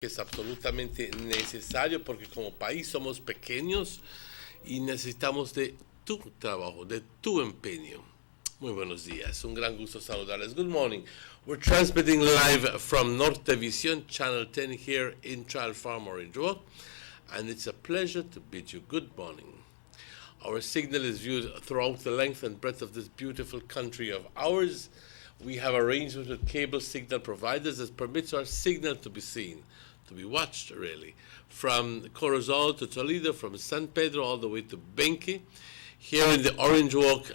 Es absolutamente necesario porque como país somos pequeños y necesitamos de tu trabajo, de tu empeño. Muy buenos días, un gran gusto saludarles. Good morning. We're transmitting live from Nortevisión, Channel 10 here in Trial Farm, Orange Walk, and it's a pleasure to bid you good morning. Our signal is viewed throughout the length and breadth of this beautiful country of ours. We have arrangements with cable signal providers that permits our signal to be seen, to be watched, really, from Corozal to Toledo, from San Pedro all the way to Benque. Here in the Orange Walk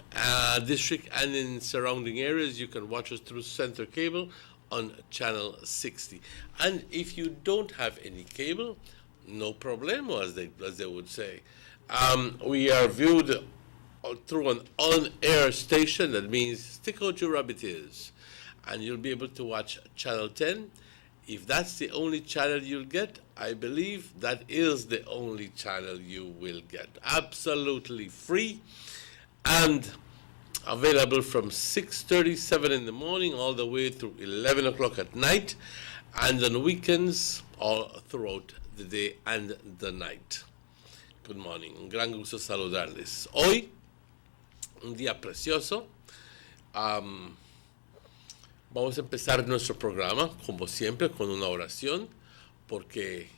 district and in surrounding areas, you can watch us through Center Cable on channel 60. And if you don't have any cable, no problemo, as they would say. We are viewed through an on-air station. That means stick out your rabbit ears, and you'll be able to watch channel 10. If that's the only channel you'll get, I believe that is the only channel you will get. Absolutely free and available from 6:37 in the morning all the way through 11 o'clock at night, and on weekends all throughout the day and the night. Good morning, un gran gusto saludarles. Hoy, un día precioso. Vamos a empezar nuestro programa, como siempre, con una oración, porque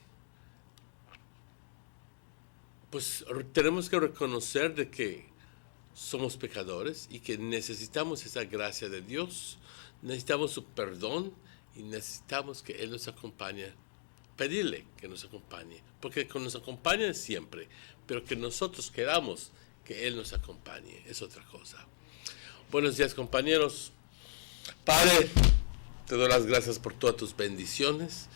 pues tenemos que reconocer de que somos pecadores y que necesitamos esa gracia de Dios, necesitamos su perdón y necesitamos que Él nos acompañe, pedirle que nos acompañe, porque que nos acompañe siempre, pero que nosotros queramos que Él nos acompañe, es otra cosa. Buenos días, compañeros. Padre, te doy las gracias por todas tus bendiciones,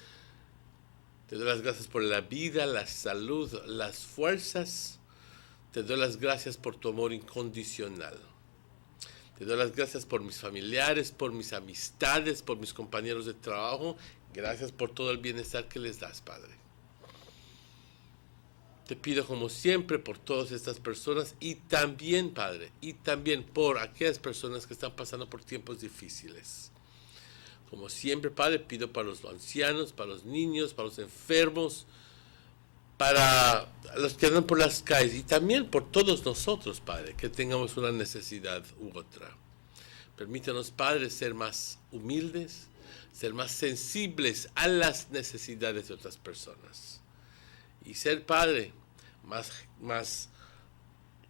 te doy las gracias por la vida, la salud, las fuerzas, te doy las gracias por tu amor incondicional, te doy las gracias por mis familiares, por mis amistades, por mis compañeros de trabajo, gracias por todo el bienestar que les das, Padre. Te pido como siempre por todas estas personas y también, Padre, y también por aquellas personas que están pasando por tiempos difíciles. Como siempre, Padre, pido para los ancianos, para los niños, para los enfermos, para los que andan por las calles y también por todos nosotros, Padre, que tengamos una necesidad u otra. Permítanos, Padre, ser más humildes, ser más sensibles a las necesidades de otras personas. Y ser, Padre, más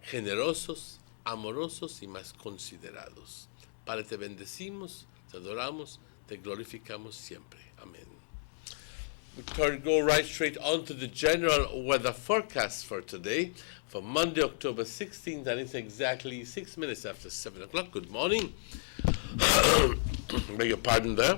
generosos, amorosos y más considerados. Padre, te bendecimos, te adoramos, te glorificamos siempre. Amén. We can go right straight on to the general weather forecast for today, for Monday, October 16th, and it's exactly 6 minutes after 7 o'clock. Good morning. Beg your pardon there.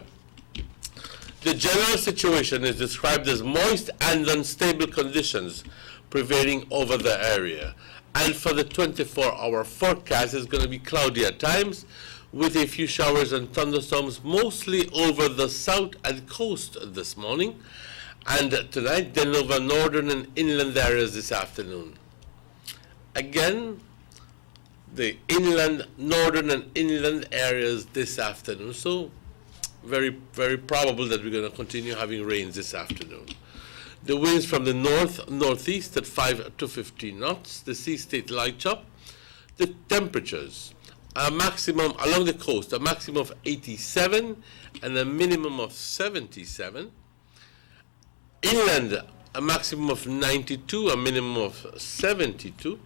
The general situation is described as moist and unstable conditions prevailing over the area. And for the 24-hour forecast, it's going to be cloudy at times with a few showers and thunderstorms mostly over the south and coast this morning. And tonight, then over northern and inland areas this afternoon. Again, the northern and inland areas this afternoon. So very, very probable that we're going to continue having rains this afternoon. The winds from the northeast at 5 to 15 knots. The sea state light chop. The temperatures, a maximum along the coast, a maximum of 87 and a minimum of 77. Inland, a maximum of 92, a minimum of 72.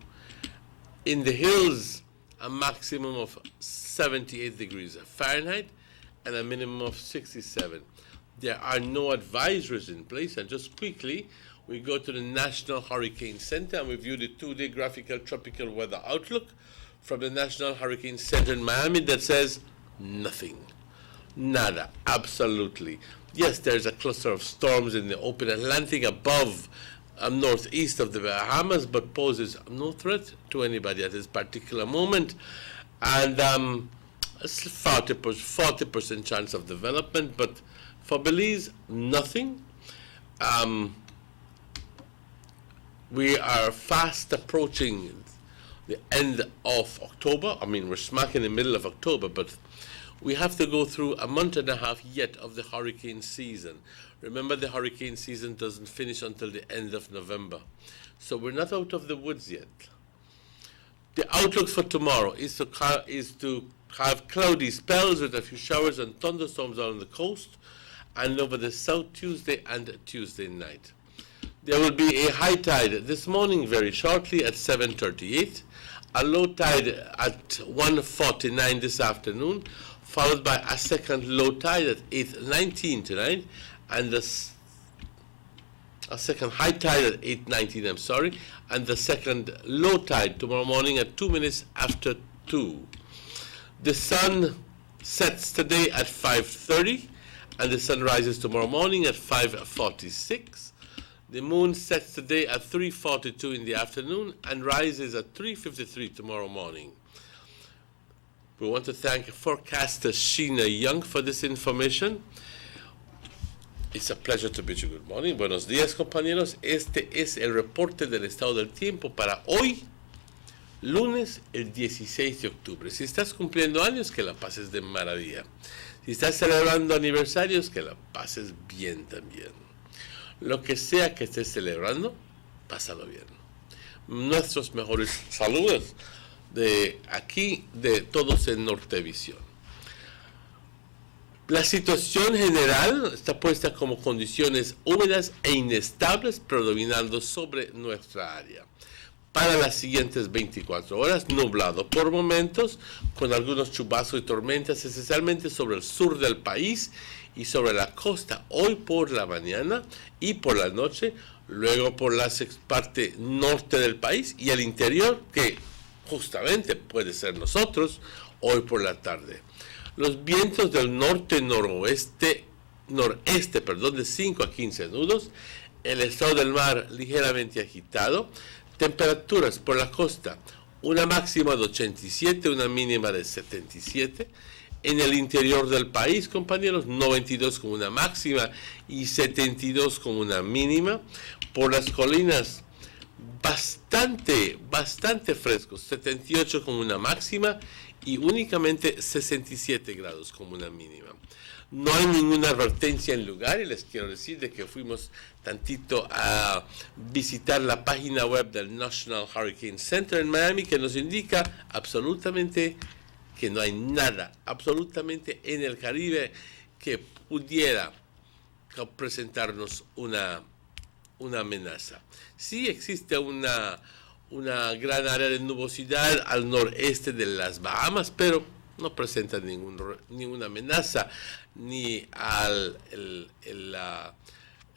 In the hills, a maximum of 78 degrees Fahrenheit and a minimum of 67. There are no advisories in place, and just quickly, we go to the National Hurricane Center and we view the two-day graphical tropical weather outlook from the National Hurricane Center in Miami that says nothing. Nada, absolutely. Yes, there's a cluster of storms in the open Atlantic above northeast of the Bahamas, but poses no threat to anybody at this particular moment. And a 40% chance of development, but for Belize, nothing. We are fast approaching the end of October. I mean, we're smack in the middle of October, but we have to go through a month and a half yet of the hurricane season. Remember, the hurricane season doesn't finish until the end of November. So we're not out of the woods yet. The outlook for tomorrow is to have cloudy spells with a few showers and thunderstorms along the coast and over the south Tuesday and Tuesday night. There will be a high tide this morning very shortly at 7:38, a low tide at 1:49 this afternoon, followed by a second low tide at 8:19 tonight, and a second high tide at 8:19, and the second low tide tomorrow morning at 2 minutes after 2. The sun sets today at 5:30, and the sun rises tomorrow morning at 5:46. The moon sets today at 3:42 in the afternoon and rises at 3:53 tomorrow morning. We want to thank forecaster Sheena Young for this information. It's a pleasure to meet you. Good morning. Buenos días, compañeros. Este es el reporte del estado del tiempo para hoy, lunes, el 16 de octubre. Si estás cumpliendo años, que la pases de maravilla. Si estás celebrando aniversarios, que la pases bien también. Lo que sea que estés celebrando, pásalo bien. Nuestros mejores saludos de aquí, de todos en Nortevisión. La situación general está puesta como condiciones húmedas e inestables predominando sobre nuestra área. Para las siguientes 24 horas, nublado por momentos, con algunos chubascos y tormentas, especialmente sobre el sur del país y sobre la costa hoy por la mañana y por la noche, luego por la parte norte del país y el interior, que justamente puede ser nosotros, hoy por la tarde. Los vientos del noreste, de 5 a 15 nudos, el estado del mar ligeramente agitado, temperaturas por la costa, una máxima de 87, una mínima de 77. En el interior del país, compañeros, 92 con una máxima y 72 con una mínima. Por las colinas, bastante frescos, 78 con una máxima y únicamente 67 grados como una mínima. No hay ninguna advertencia en lugar y les quiero decir de que fuimos tantito a visitar la página web del National Hurricane Center en Miami, que nos indica absolutamente que no hay nada, absolutamente en el Caribe que pudiera presentarnos una amenaza. Sí existe una gran área de nubosidad al noreste de las Bahamas, pero no presenta ninguna amenaza ni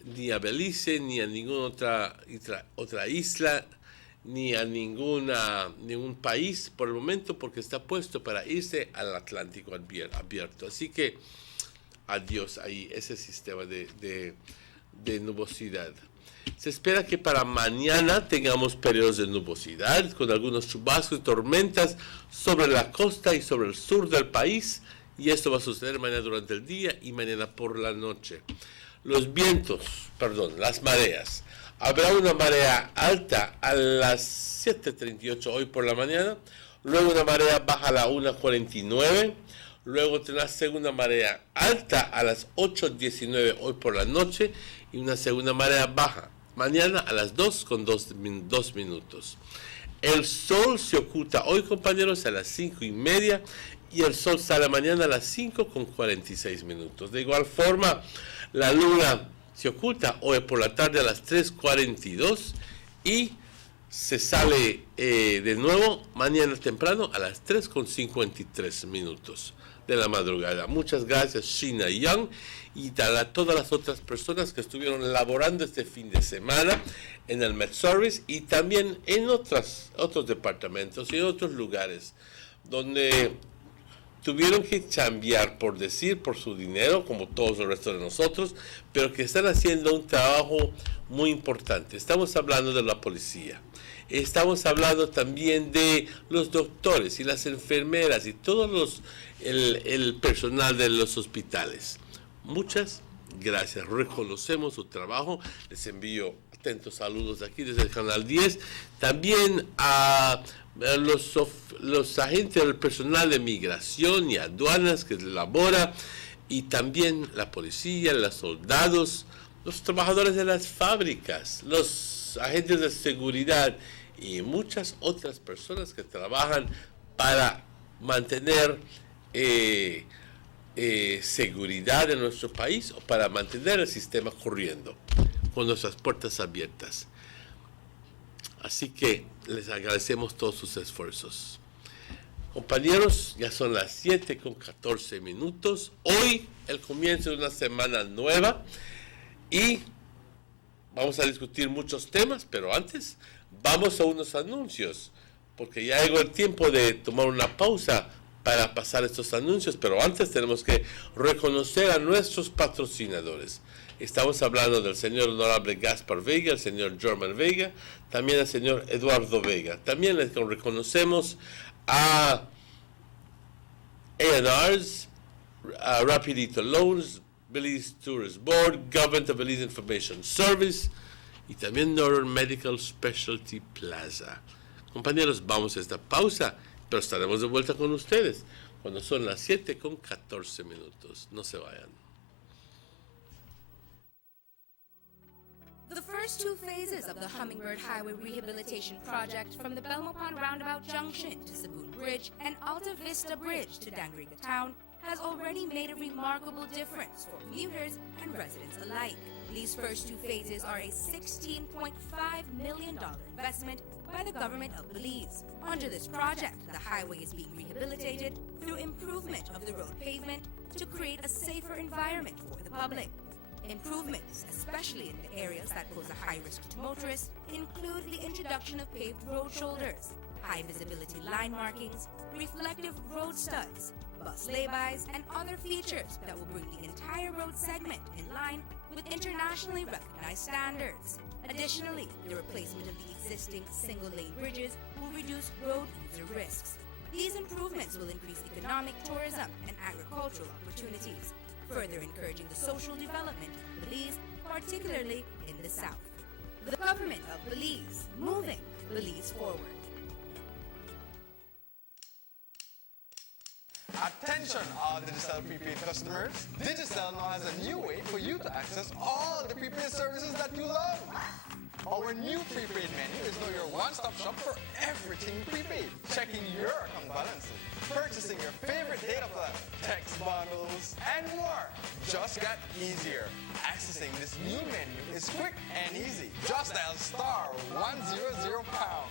ni a Belice, ni a ninguna otra isla, ni a ningún país por el momento, porque está puesto para irse al Atlántico abierto. Así que adiós ahí ese sistema de nubosidad. Se espera que para mañana tengamos periodos de nubosidad con algunos chubascos y tormentas sobre la costa y sobre el sur del país, y esto va a suceder mañana durante el día y mañana por la noche. Las mareas. Habrá una marea alta a las 7:38 hoy por la mañana, luego una marea baja a la 1:49, luego tendrá segunda marea alta a las 8:19 hoy por la noche y una segunda marea baja mañana a las 2:02 minutos. El sol se oculta hoy, compañeros, a las 5:30 y el sol sale mañana a las 5:46 minutos. De igual forma, la luna se oculta hoy por la tarde a las 3:42 y se sale de nuevo mañana temprano a las 3:53 minutos de la madrugada. Muchas gracias, Sheena Young, y a todas las otras personas que estuvieron laborando este fin de semana en el Met Service y también en otros departamentos y en otros lugares donde tuvieron que chambear, por su dinero, como todos el resto de nosotros, pero que están haciendo un trabajo muy importante. Estamos hablando de la policía, estamos hablando también de los doctores y las enfermeras y todos el personal de los hospitales. Muchas gracias, reconocemos su trabajo, les envío atentos saludos aquí desde el Canal 10, también a los agentes del personal de migración y aduanas que labora, y también la policía, los soldados, los trabajadores de las fábricas, los agentes de seguridad y muchas otras personas que trabajan para mantener seguridad en nuestro país o para mantener el sistema corriendo con nuestras puertas abiertas. Así que les agradecemos todos sus esfuerzos. Compañeros, ya son las 7:14. Hoy el comienzo de una semana nueva y vamos a discutir muchos temas, pero antes vamos a unos anuncios, porque ya llegó el tiempo de tomar una pausa para pasar estos anuncios, pero antes tenemos que reconocer a nuestros patrocinadores. Estamos hablando del señor honorable Gaspar Vega, el señor German Vega, también el señor Eduardo Vega. También les reconocemos a A&Rs, a Rapidito Loans, Belize Tourist Board, Government of Belize Information Service y también Northern Medical Specialty Plaza. Compañeros, vamos a esta pausa, pero estaremos de vuelta con ustedes cuando son las 7:14. No se vayan. The first two phases of the Hummingbird Highway Rehabilitation Project from the Belmopon Roundabout Junction to Saboon Bridge and Alta Vista Bridge to Dangriga Town has already made a remarkable difference for commuters and residents alike. These first two phases are a $16.5 million investment by the government of Belize. Under this project, the highway is being rehabilitated through improvement of the road pavement to create a safer environment for the public. Improvements, especially in the areas that pose a high risk to motorists, include the introduction of paved road shoulders, high visibility line markings, reflective road studs, bus laybys, and other features that will bring the entire road segment in line with internationally recognized standards. Additionally, the replacement of the existing single-lane bridges will reduce road user risks. These improvements will increase economic, tourism, and agricultural opportunities, further encouraging the social development of Belize, particularly in the south. The government of Belize, moving Belize forward. Attention all Digicel prepaid customers. Digicel now has a new way for you to access all the prepaid services that you love. Our new prepaid menu is now your one-stop shop for everything prepaid. Checking your account balances, purchasing your favorite data plan, text bundles, and more just got easier. Accessing this new menu is quick and easy. Just dial *100#.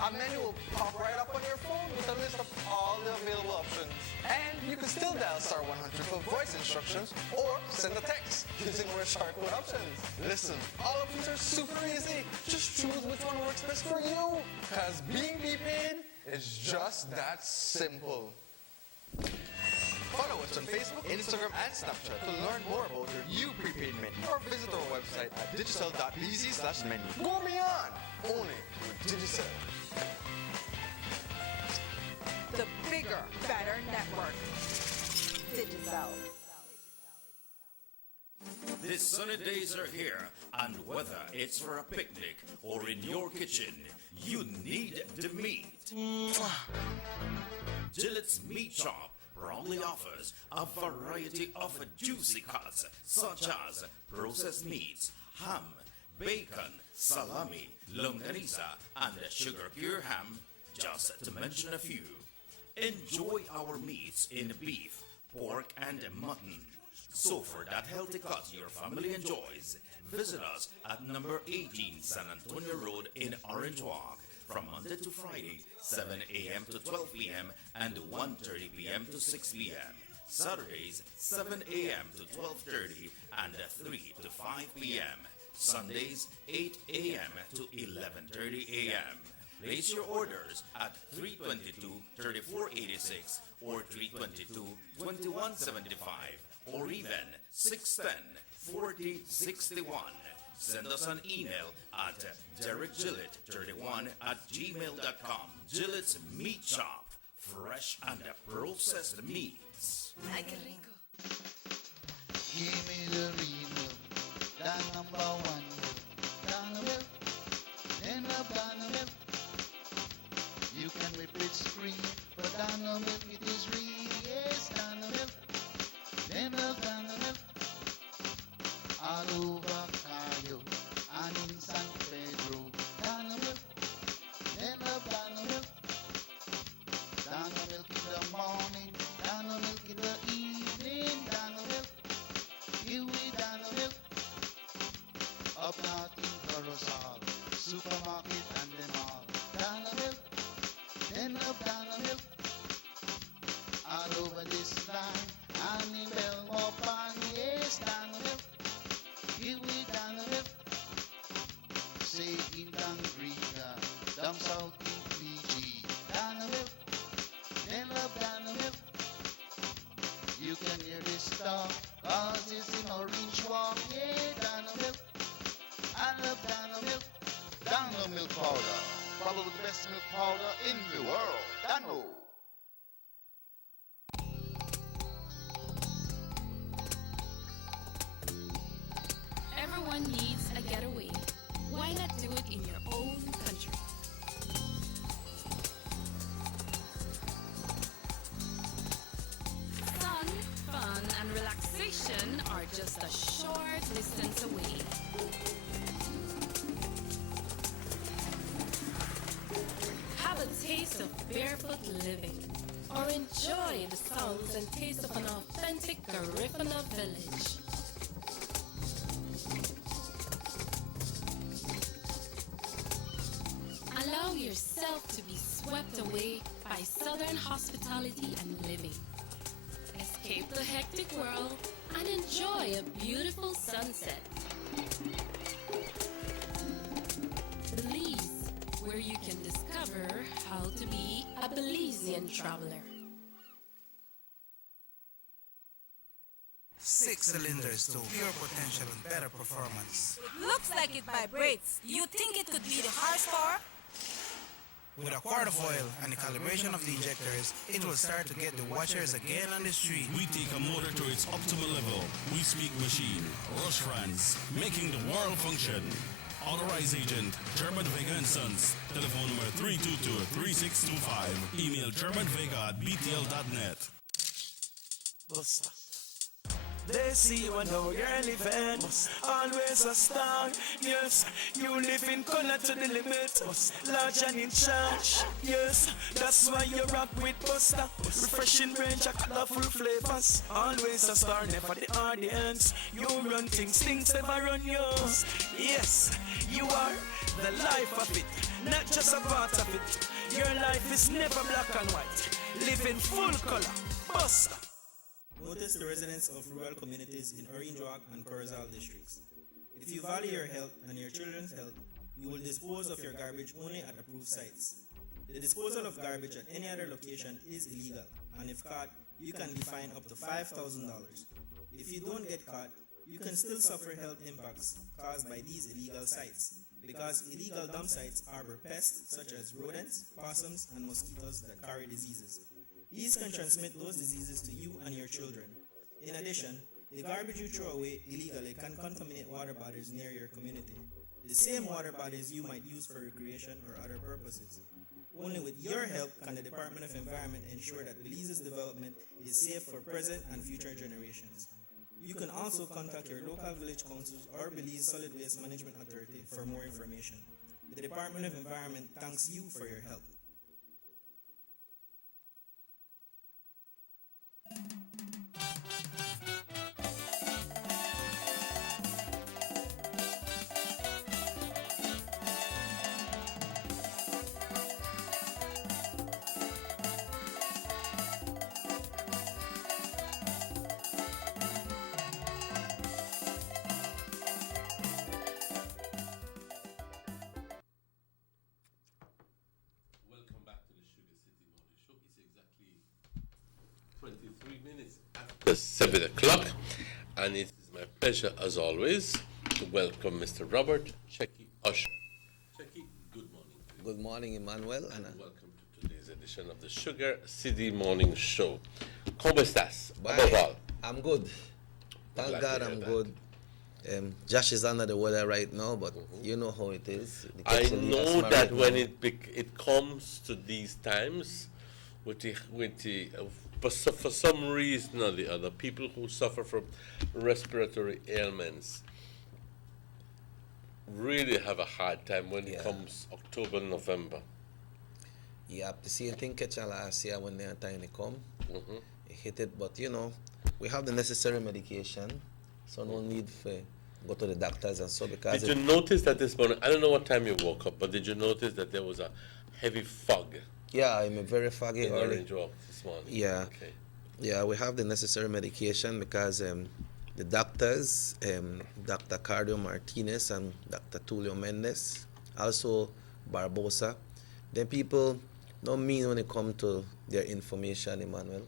A menu will pop right up on your phone with a list of all the available options. And you can still dial *100 for voice instructions or send a text using our shortcode options. Listen, all of these are super easy. Just choose which one works best for you. Because being prepaid is just that simple. Follow us on Facebook, Instagram, and Snapchat to learn more about your new prepaid menu or visit our website at digicel.bz/menu. Go beyond! Only with Digicel. The bigger, better network. Digicel. The sunny days are here, and whether it's for a picnic or in your kitchen, you need the meat. Gillette's Meat Shop proudly offers a variety of juicy cuts such as processed meats, ham, bacon, salami, longaniza, and sugar cure ham, just to mention a few. Enjoy our meats in beef, pork, and mutton. So for that healthy cut your family enjoys, visit us at number 18 San Antonio Road in Orange Walk from Monday to Friday, 7 a.m. to 12 p.m. and 1:30 p.m. to 6 p.m. Saturdays, 7 a.m. to 12:30 and 3 to 5 p.m. Sundays, 8 a.m. to 11:30 a.m. Place your orders at 322-3486 or 322-2175 or even 610-4061. Send us an email at derekgillett31@gmail.com. Gillette's Meat Shop, fresh and processed meats. Ay, qué rico. Give me the real, the number one. Donnell, then up Donnell. You can whip it free, but Donnell, it is real. Yes, Donnell, then up Donnell. All over. up north in Corozal, supermarket and them all. Down the milk, then up down the milk, all over this line. And in Belmore Pan, yes, down the milk, give me down the milk. Say in Dangriga, down south in Fiji, down the milk, then up down the milk. You can hear this talk, cause it's in Orange Walk, yeah, down the milk. I love down the milk. Down the milk powder, probably the best milk powder in the world. Dano. Everyone needs a getaway. Why not do it in your own country? Sun, fun, and relaxation are just a short distance away. Have a taste of barefoot living, or enjoy the sounds and taste of an authentic Garifuna village. Allow yourself to be swept away by southern hospitality and living. Escape the hectic world and enjoy a beautiful sunset. Belize, where you can discover how to be a Belizean traveler. 6 cylinders to pure potential and better performance. Looks like it vibrates. You think it could be the horsepower? With a quart of oil and the calibration of the injectors, it will start to get the watchers again on the street. We take a motor to its optimal level. We speak machine, Rush France, making the world function. Authorized agent, German Vega & Sons. Telephone number 322-3625. Email germanvega@btl.net. They see you and know you're living. Always a star. Yes, you live in color to the limit. Large and in charge. Yes, that's why you rock with Buster. Refreshing range of colorful flavors. Always a star, never the audience. You run things never run yours. Yes, you are the life of it, not just a part of it. Your life is never black and white. Live in full color. Buster. Notice the residents of rural communities in Orange Walk and Corozal districts. If you value your health and your children's health, you will dispose of your garbage only at approved sites. The disposal of garbage at any other location is illegal, and if caught, you can be fined up to $5,000. If you don't get caught, you can still suffer health impacts caused by these illegal sites, because illegal dump sites harbor pests such as rodents, possums, and mosquitoes that carry diseases. These can transmit those diseases to you and your children. In addition, the garbage you throw away illegally can contaminate water bodies near your community, the same water bodies you might use for recreation or other purposes. Only with your help can the Department of Environment ensure that Belize's development is safe for present and future generations. You can also contact your local village councils or Belize Solid Waste Management Authority for more information. The Department of Environment thanks you for your help. Welcome back to the Sugar City Morning Show. It's exactly 23 minutes after 7 o'clock, and it is my pleasure, as always, to welcome Mr. Robert Checky Usher. Checky, good morning. Good morning, Emmanuel. And welcome to today's edition of the Sugar City Morning Show. ¿Cómo estás? Above all. I'm good. Thank God I'm good. Josh is under the weather right now, but you know how it is. I know that when it comes to these times, for some reason or the other, people who suffer from respiratory ailments really have a hard time when it comes October, November. Yeah, the same thing catch last year when the time they come. It hit it, but you know, we have the necessary medication, so no need for go to the doctors and so because Did you notice that this morning, I don't know what time you woke up, but did you notice that there was a heavy fog yeah, I'm very foggy in early. Orange Walk this morning? Yeah. Okay. Yeah, we have the necessary medication because the doctors, Dr. Cardio Martinez and Dr. Tulio Mendez, also Barbosa, then people don't mean when it comes to their information, Emmanuel.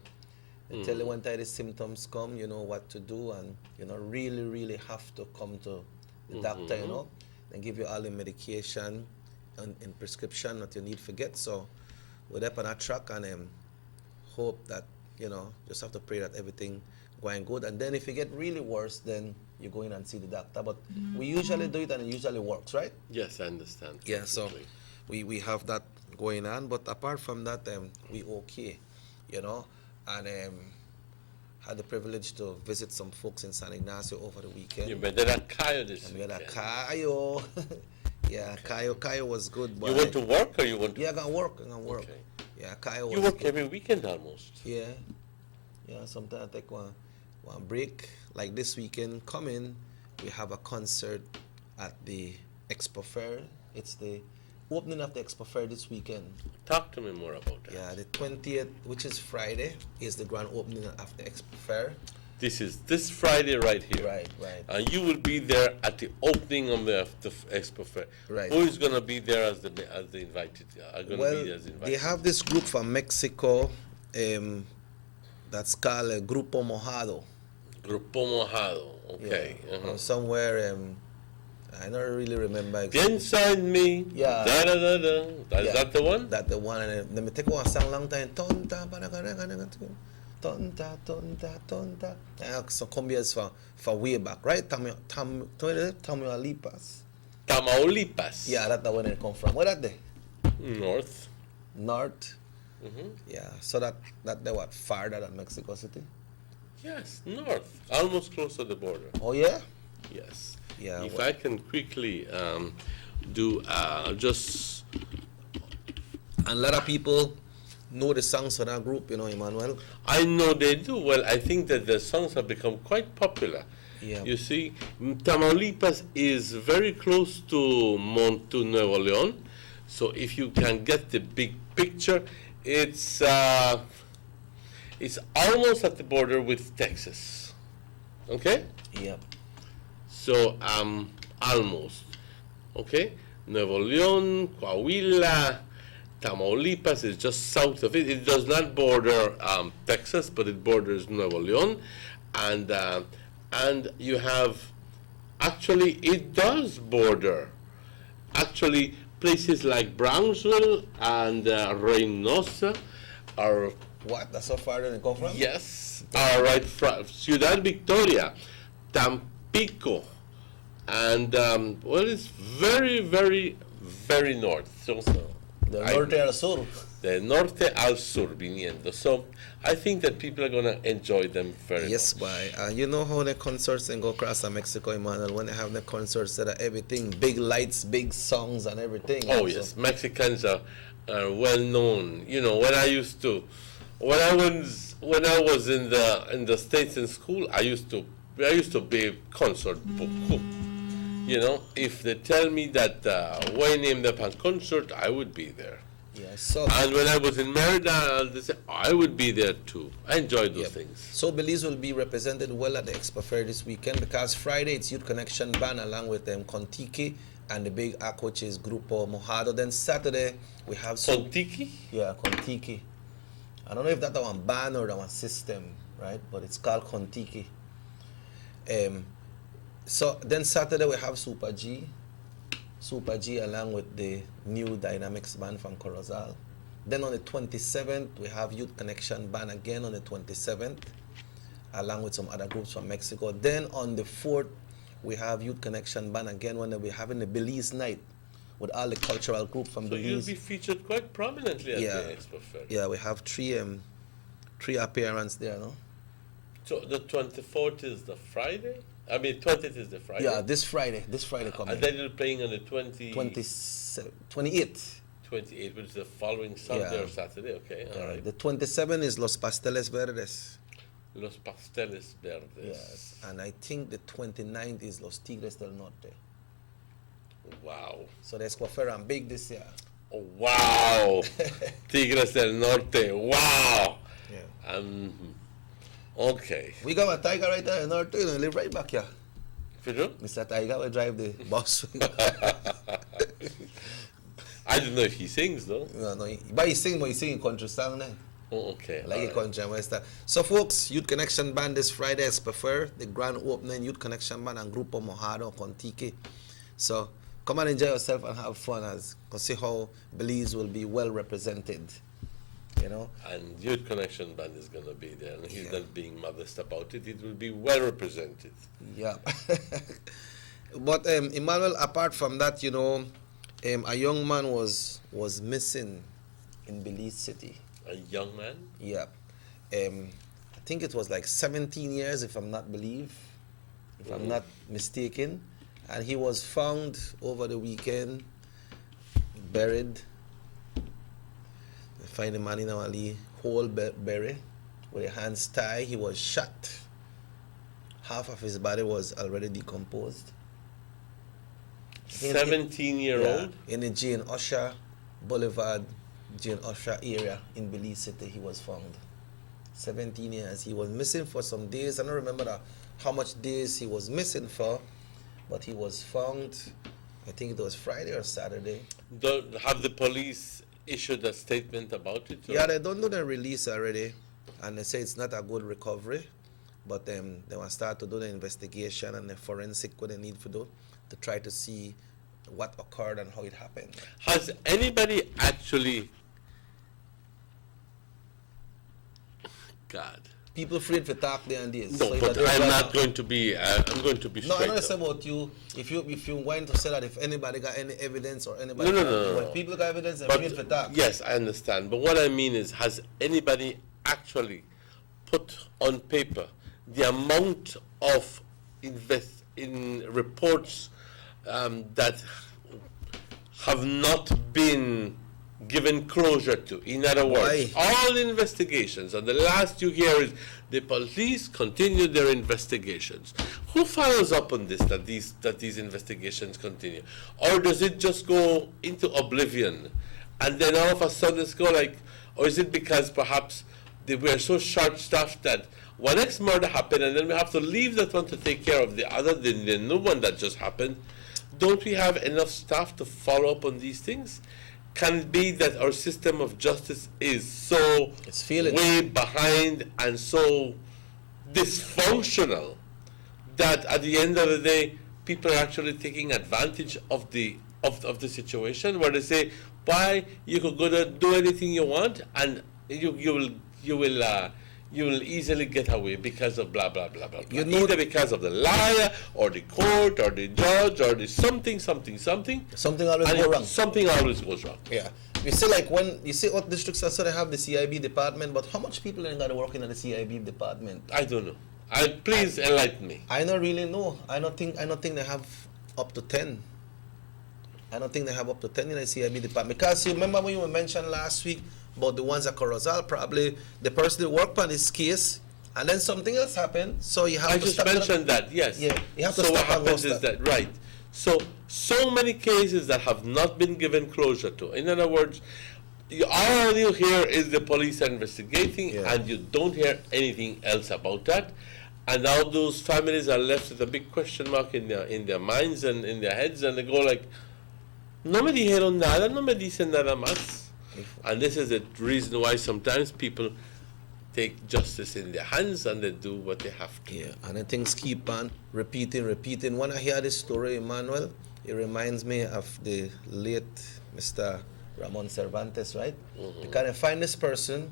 They tell you when the symptoms come, you know what to do, and you know really have to come to the doctor, you know, and give you all the medication and in prescription that you need to get. So we're up on a track and hope that, you know, just have to pray that everything going good. And then if you get really worse, then you go in and see the doctor. But we usually do it and it usually works, right? Yes, I understand. Yeah, so we have that going on. But apart from that, we okay, you know. And had the privilege to visit some folks in San Ignacio over the weekend. You went to that Cayo this weekend. weekend. We had a Cayo. Yeah, Cayo was good. But you went to work or you went to... Yeah, I got work. Okay. Yeah, Cayo was You work good. every weekend almost. Yeah. Yeah, sometimes I take one break. Like this weekend coming, we have a concert at the Expo Fair. It's the opening of the Expo Fair this weekend. Talk to me more about that. Yeah, the 20th, which is Friday, is the grand opening of the Expo Fair. This is this Friday right here. Right. And you will be there at the opening of the Expo Fair. Right. Who is going to be there as the invited? They have this group from Mexico that's called Grupo Mojado. Grupo Mojado, okay. Yeah. Somewhere, I don't really remember. Piensa en mí. Yeah. Da, da, da, da. Is that the one? That's the one. And let me take one song long time. Tonta, tonta. So cumbias for way back, right? Tamaulipas. Tamaulipas. Yeah, that's the one it come from. Where that they? North. Yeah. So that they what farther than Mexico City? Yes, north, almost close to the border. Oh yeah. Yes. Yeah. If I can quickly do just. And a lot of people know the songs for that group, you know, Emmanuel. I know they do. Well, I think that the songs have become quite popular. Yeah. You see, Tamaulipas is very close to Nuevo León. So if you can get the big picture, it's almost at the border with Texas. Okay? Yeah. So almost. Okay? Nuevo León, Coahuila, Tamaulipas is just south of it. It does not border Texas, but it borders Nuevo León, and you have actually it does border actually places like Brownsville and Reynosa are what? That's how far they come from? Yes, are right from Ciudad Victoria, Tampico, and well, it's very, very, very north. So the norte al sur. The norte al sur viniendo. So I think that people are going to enjoy them very much. Yes, why? You know how the concerts and go across Mexico, Emmanuel, when they have the concerts that are everything, big lights, big songs and everything. Oh, yes. Mexicans are well known. You know, when I was in the States in school, I used to be concert book. You know, if they tell me that why name the concert, I would be there. Yeah, so and when I was in Merida, they said, I would be there too. I enjoyed those things. So Belize will be represented well at the Expo Fair this weekend because Friday it's Youth Connection Band along with Contiki and the big act which is Grupo Mojado. Then Saturday we have Contiki? Yeah, Contiki. I don't know if that's one band or that one system, right? But it's called Contiki. So then Saturday we have Super G along with the new Dynamics band from Corozal. Then on the 27th we have Youth Connection band again on the 27th along with some other groups from Mexico. Then on the 4th we have Youth Connection band again when we're having the Belize night with all the cultural group from Belize. So you'll be featured quite prominently at the Expo Fair. Yeah, we have three appearances there, no? So the 24th is the Friday? I mean, 20th is the Friday? Yeah, this Friday coming. And then you're playing on the 28th. 28th, which is the following Sunday or Saturday, okay, all right. The 27th is Los Pasteles Verdes. Los Pasteles Verdes. Yes, and I think the 29th is Los Tigres del Norte. Wow. So there's Coaferan big this year. Oh, wow. Tigres del Norte. Wow. Yeah. Okay. We got a tiger right there in the north, you know, live right back here. For sure? Mr. Tiger will drive the bus. I don't know if he sings though. No, but he sing country song now. Oh, okay. Like a country and western. So folks, Youth Connection Band this Friday as prefer the grand opening Youth Connection Band and Grupo Mojado Contiki. So come and enjoy yourself and have fun as see how Belize will be well represented. You know? And Youth Connection Band is going to be there, and he's not being modest about it. It will be well represented. Yeah. But Emmanuel, apart from that, you know, a young man was missing in Belize City. A young man? Yeah. I think it was like 17 years, if I'm not mistaken. And he was found over the weekend, buried. They find the man in a whole bury with his hands tied. He was shot. Half of his body was already decomposed. 17-year-old? In the Jane Usher Boulevard, Jane Usher area in Belize City, he was found. 17 years. He was missing for some days. I don't remember how much days he was missing for, but he was found, I think it was Friday or Saturday. Have the police issued a statement about it? Yeah, they don't do the release already, and they say it's not a good recovery, but they will start to do the investigation and the forensic what they need to do to try to see what occurred and how it happened. Has anybody actually... God. People afraid to talk there and this. No, so but I'm not going to be. I'm going to be straight. No, I know it's about you. If you want to say that if anybody got any evidence or anybody, No. when people got evidence, they're afraid to talk. Yes, I understand. But what I mean is, has anybody actually put on paper the amount of in reports that have not been given closure to? In other words, all investigations, and the last you hear is the police continue their investigations. Who follows up on this, that these investigations continue? Or does it just go into oblivion, and then all of a sudden it's go like, or is it because perhaps they were so short-staffed that one X murder happened and then we have to leave that one to take care of the other, the new one that just happened? Don't we have enough staff to follow up on these things? Can it be that our system of justice is so way behind and so dysfunctional that at the end of the day, people are actually taking advantage of the situation, where they say, "Why you could go to do anything you want, and you will easily get away because of blah blah blah blah blah." Either because of the liar or the court or the judge or the something. Something always goes wrong. Something always goes wrong. Yeah. You see, like when you see what districts also they have the CIB department, but how much people ain't got to work in the CIB department? I don't know. Please enlighten me. I don't really know. I don't think they have up to 10. I don't think they have up to 10 in the CIB department. Because you remember when you mentioned last week about the ones at Corozal, probably the person that worked on this case, and then something else happened, so you have I to just stop mentioned that, yes. Yeah, you have to so stop what and happens roast is that. that, right. So many cases that have not been given closure to. In other words, all you hear is the police investigating, and you don't hear anything else about that. And all those families are left with a big question mark in their minds and in their heads, and they go like, "No me dijeron nada, no me dicen nada más." And this is the reason why sometimes people take justice in their hands and they do what they have to. Yeah, and the things keep on repeating. When I hear this story, Emmanuel, it reminds me of the late Mr. Ramon Cervantes, right? Because they find this person,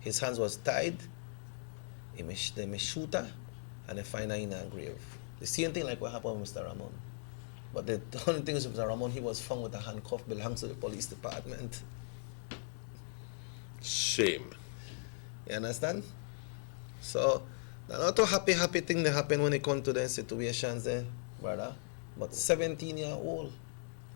his hands was tied, they may shoot her, and they find her in a grave. The same thing like what happened with Mr. Ramon. But the only thing is with Mr. Ramon, he was found with a handcuff, belongs to the police department. Shame. You understand? So, not a happy thing that happen when it comes to the situations there, brother. But 17-year-old,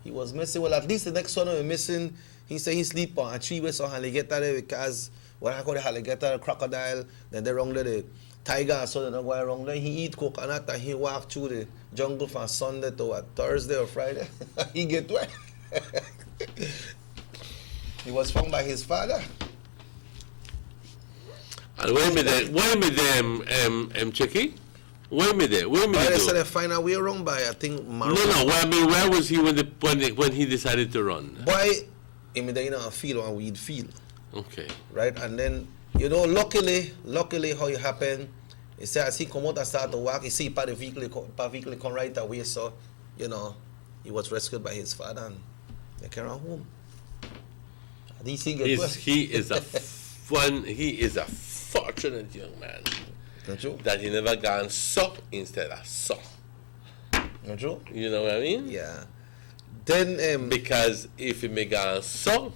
he was missing. Well, at least the next one was missing. He said he sleep on a tree with so he get that there because What I call the alligator, crocodile, then they wrong there, the tiger, so they don't go around there. He eat coconut and he walk through the jungle from Sunday to what, Thursday or Friday. He get wet. He was found by his father. And wait a minute, Chicky? Wait a minute. They said they find a way around by, I think, No. Where was he when he decided to run? Boy, he made in a field, a weed field. Okay. Right, and then, luckily, how it happened, he said as he come out and start to walk, he see the vehicle come right away, so, he was rescued by his father and they came home. These things get worse. He is a fortunate young man. Not true? That he never gone so instead of so. Not true? You know what I mean? Yeah. Then because if he may gone so,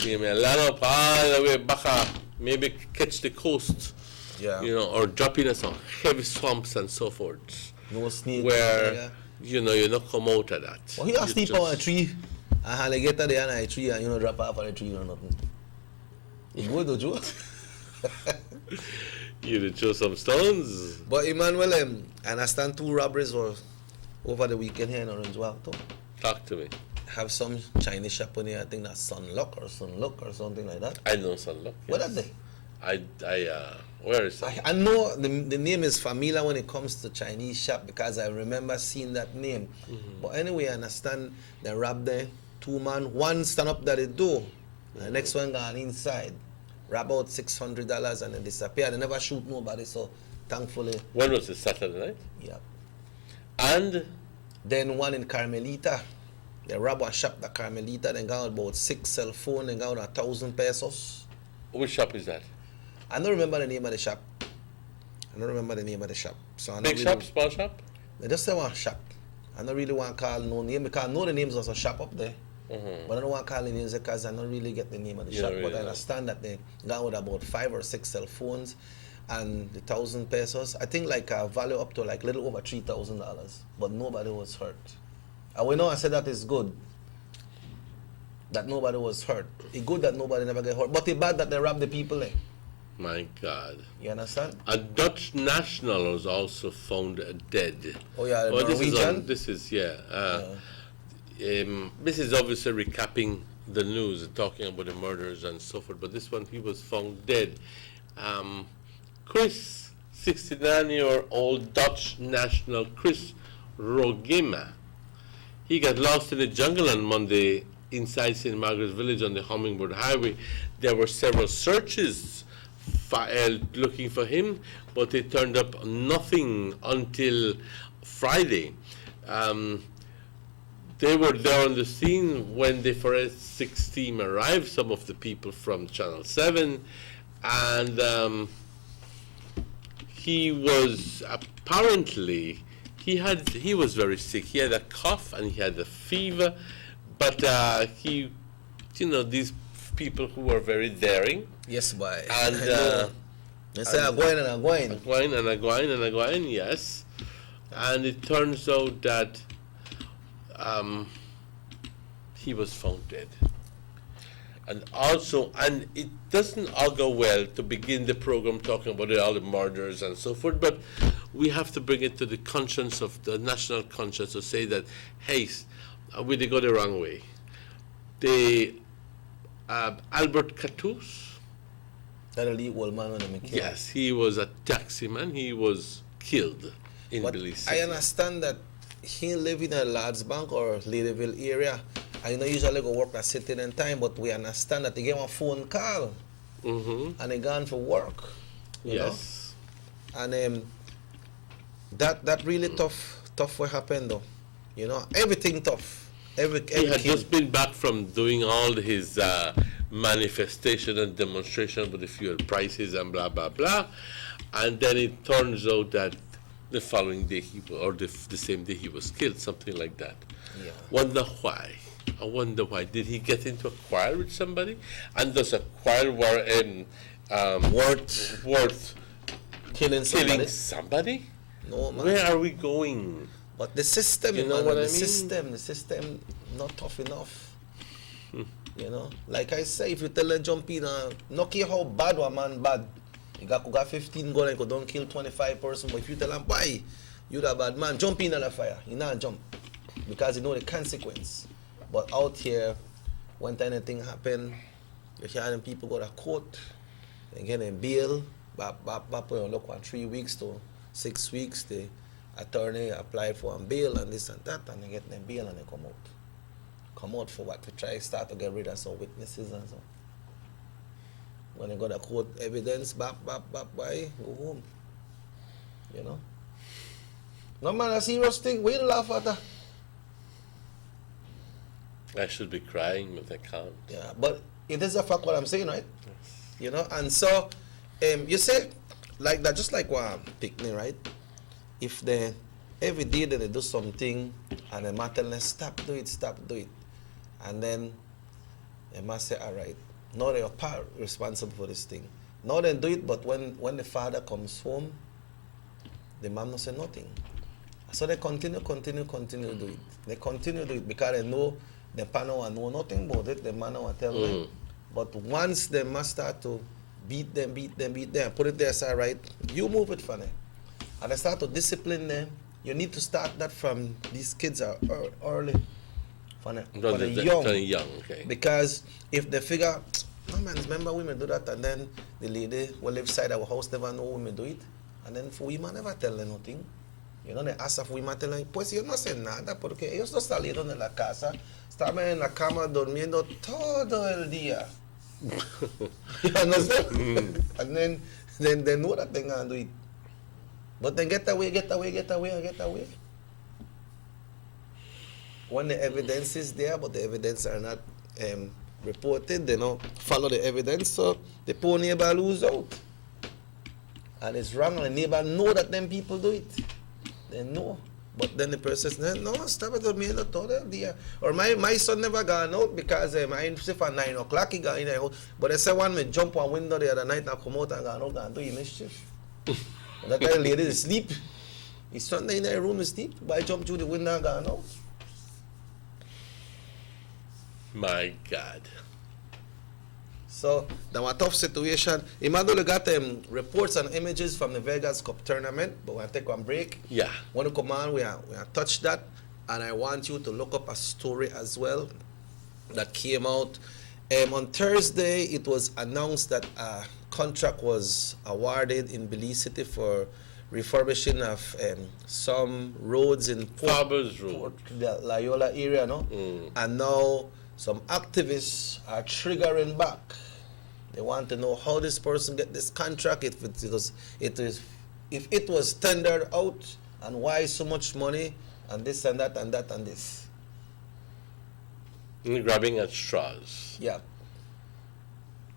he may land up all the way back up, maybe catch the coast. Yeah. Or drop in some heavy swamps and so forth. No snake. Where you not come out of that. Well, he has sleep on a tree. And alligator there on a tree and drop off of the tree or nothing. You good, don't you? You throw some stones. But Emmanuel, I understand 2 robberies were over the weekend here in Orange Walk too. Talk to me. Have some Chinese shop in here, I think that's Sunlock or something like that. I know Sunlock. What are they? Where is that? I know the name is familiar when it comes to Chinese shop because I remember seeing that name. Mm-hmm. But anyway, I understand they robbed there. 2 man, one stand up at the door, the next one gone inside. Rob out $600 and then disappear. They never shoot nobody, so thankfully. When was it? Saturday night? Yeah. And then one in Carmelita. They rob one shop at Carmelita, then got about 6 cell phones, then got 1,000 pesos. Which shop is that? I don't remember the name of the shop. So I Big shop, small shop? They just say one shop. I don't really want to call no name because I know the names of a shop up there. Mm-hmm. But I don't want to call the names because I don't really get the name of the shop. But I understand that they got with about 5 or 6 cell phones and the 1,000 pesos. I think like a value up to like little over $3,000. But nobody was hurt. And we know I said that is good. That nobody was hurt. It's good that nobody never get hurt. But it's bad that they robbed the people there. My God. You understand? A Dutch national was also found dead. Oh yeah, Norwegian? This is obviously recapping the news and talking about the murders and so forth, but this one, he was found dead. Chris, 69-year-old Dutch national Chris Rogema, he got lost in the jungle on Monday inside St. Margaret's Village on the Hummingbird Highway. There were several searches looking for him, but they turned up nothing until Friday. They were there on the scene when the forensics team arrived, some of the people from Channel 7, and he was apparently, he was very sick. He had a cough and he had a fever, but these people who were very daring. Yes, boy. And they say Aguain, yes. And it turns out that he was found dead. And it doesn't all go well to begin the program talking about all the murders and so forth, but we have to bring it to the conscience of the national conscience to say that, hey, we did go the wrong way. Albert Catus. Yes, he was a taxi man. He was killed in Belize. I understand that he live in a Lads Bank or Ladyville area. I don't usually go work at City in time, but we understand that they gave him a phone call and they gone for work. You know? And that really tough what happened though. Everything tough. He had just been back from doing all his manifestation and demonstration with the fuel prices and blah blah blah, and then it turns out that the following day the same day he was killed, something like that. Yeah. I wonder why. Did he get into a quarrel with somebody? And does a quarrel worth killing somebody? No, man. Where are we going? But the system, you know what I mean? The system not tough enough. You know, like I say, if you tell them jump in, no care how bad one man bad, you got 15 gun and go don't kill 25 person, but if you tell them, why, you the bad man, jump in on the fire, you not jump, because you know the consequence. But out here, when anything happen, you hear them people go to court, they get them bail, but look on 3 weeks to 6 weeks, the attorney apply for a bail and this and that, and they get them bail and they come out. Come out for what? To try start to get rid of some witnesses and so. When they got a court evidence, bye, go home. You know? No man, a serious thing. We laugh at that. I should be crying, but I can't. Yeah, but it is a fact what I'm saying, right? Yes. You know, and so you say like that, just like what I'm picking, right? If they every day that they do something and they might tell them stop do it. And then they must say, all right, now they are part responsible for this thing. Now they do it, but when the father comes home, the mom not say nothing. So they continue to do it. They continue to do it because they know the partner will know nothing about it, the man will tell them. But once they must start to beat them, put it there, say, right, you move it for them. And they start to discipline them. You need to start that from these kids are early. For the young. Okay. Because if they figure, oh man, remember women do that, and then the lady will live side our house never know women do it, and then for women never tell them nothing. You know, they ask if women tell them, pues yo no sé nada, porque ellos no salieron de la casa, estaban en la cama durmiendo todo el día. You understand? And then they know that they're gonna do it. But then get away. When the evidence is there, but the evidence are not reported, they don't follow the evidence, so the poor neighbor lose out. And it's wrong, and the neighbor know that them people do it. They know. But then the person says, no, stop it, me not told them. Or my son never gone out because I see for 9 o'clock he got in the house. But they say one may jump one window the other night and come out and go out and do mischief. That time lady is sleep. His son in the room is sleep, but I jump through the window and gone out. My God. So that was a tough situation. Imagine got reports and images from the Vegas Cup tournament, but we'll take one break. Yeah. When you come on, we touch that, and I want you to look up a story as well that came out. On Thursday, it was announced that a contract was awarded in Belize City for refurbishing of some roads in Port Loyola area, no? And now some activists are triggering back. They want to know how this person get this contract, if it was tendered out, and why so much money, and this and that and that and this. And grabbing at straws. Yeah.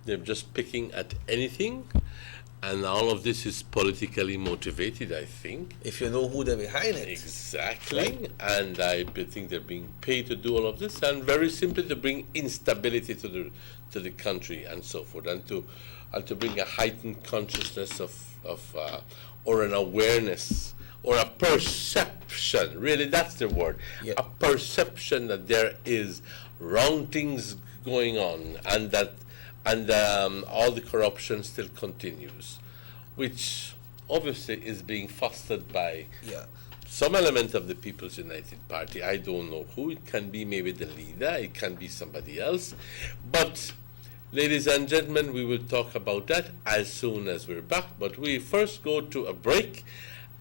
They're just picking at anything, and all of this is politically motivated, I think. If you know who they're behind it. Exactly. Right? And I think they're being paid to do all of this, and very simply to bring instability to the country and so forth, and to bring a heightened consciousness of or an awareness or a perception. Really, that's the word. Yeah. A perception that there is wrong things going on, and that all the corruption still continues, which obviously is being fostered by some element of the People's United Party. I don't know who. It can be maybe the leader, it can be somebody else. But, ladies and gentlemen, we will talk about that as soon as we're back. But we first go to a break,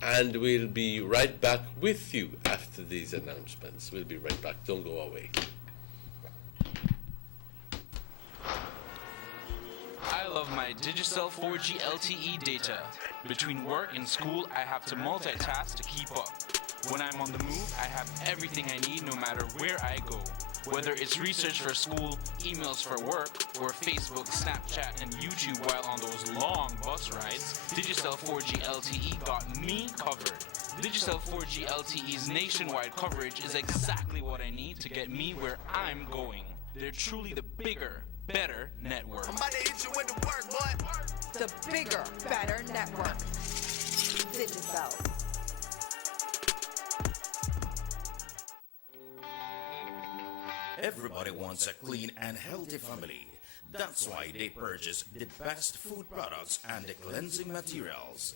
and we'll be right back with you after these announcements. We'll be right back. Don't go away. I love my Digicel 4G LTE data. Between work and school, I have to multitask to keep up. When I'm on the move, I have everything I need no matter where I go. Whether it's research for school, emails for work, or Facebook, Snapchat, and YouTube while on those long bus rides, Digicel 4G LTE got me covered. Digicel 4G LTE's nationwide coverage is exactly what I need to get me where I'm going. They're truly the bigger, better network. I'm about to hit you with the work, boy. The bigger, better network. Digicel. Everybody wants a clean and healthy family. That's why they purchase the best food products and the cleansing materials.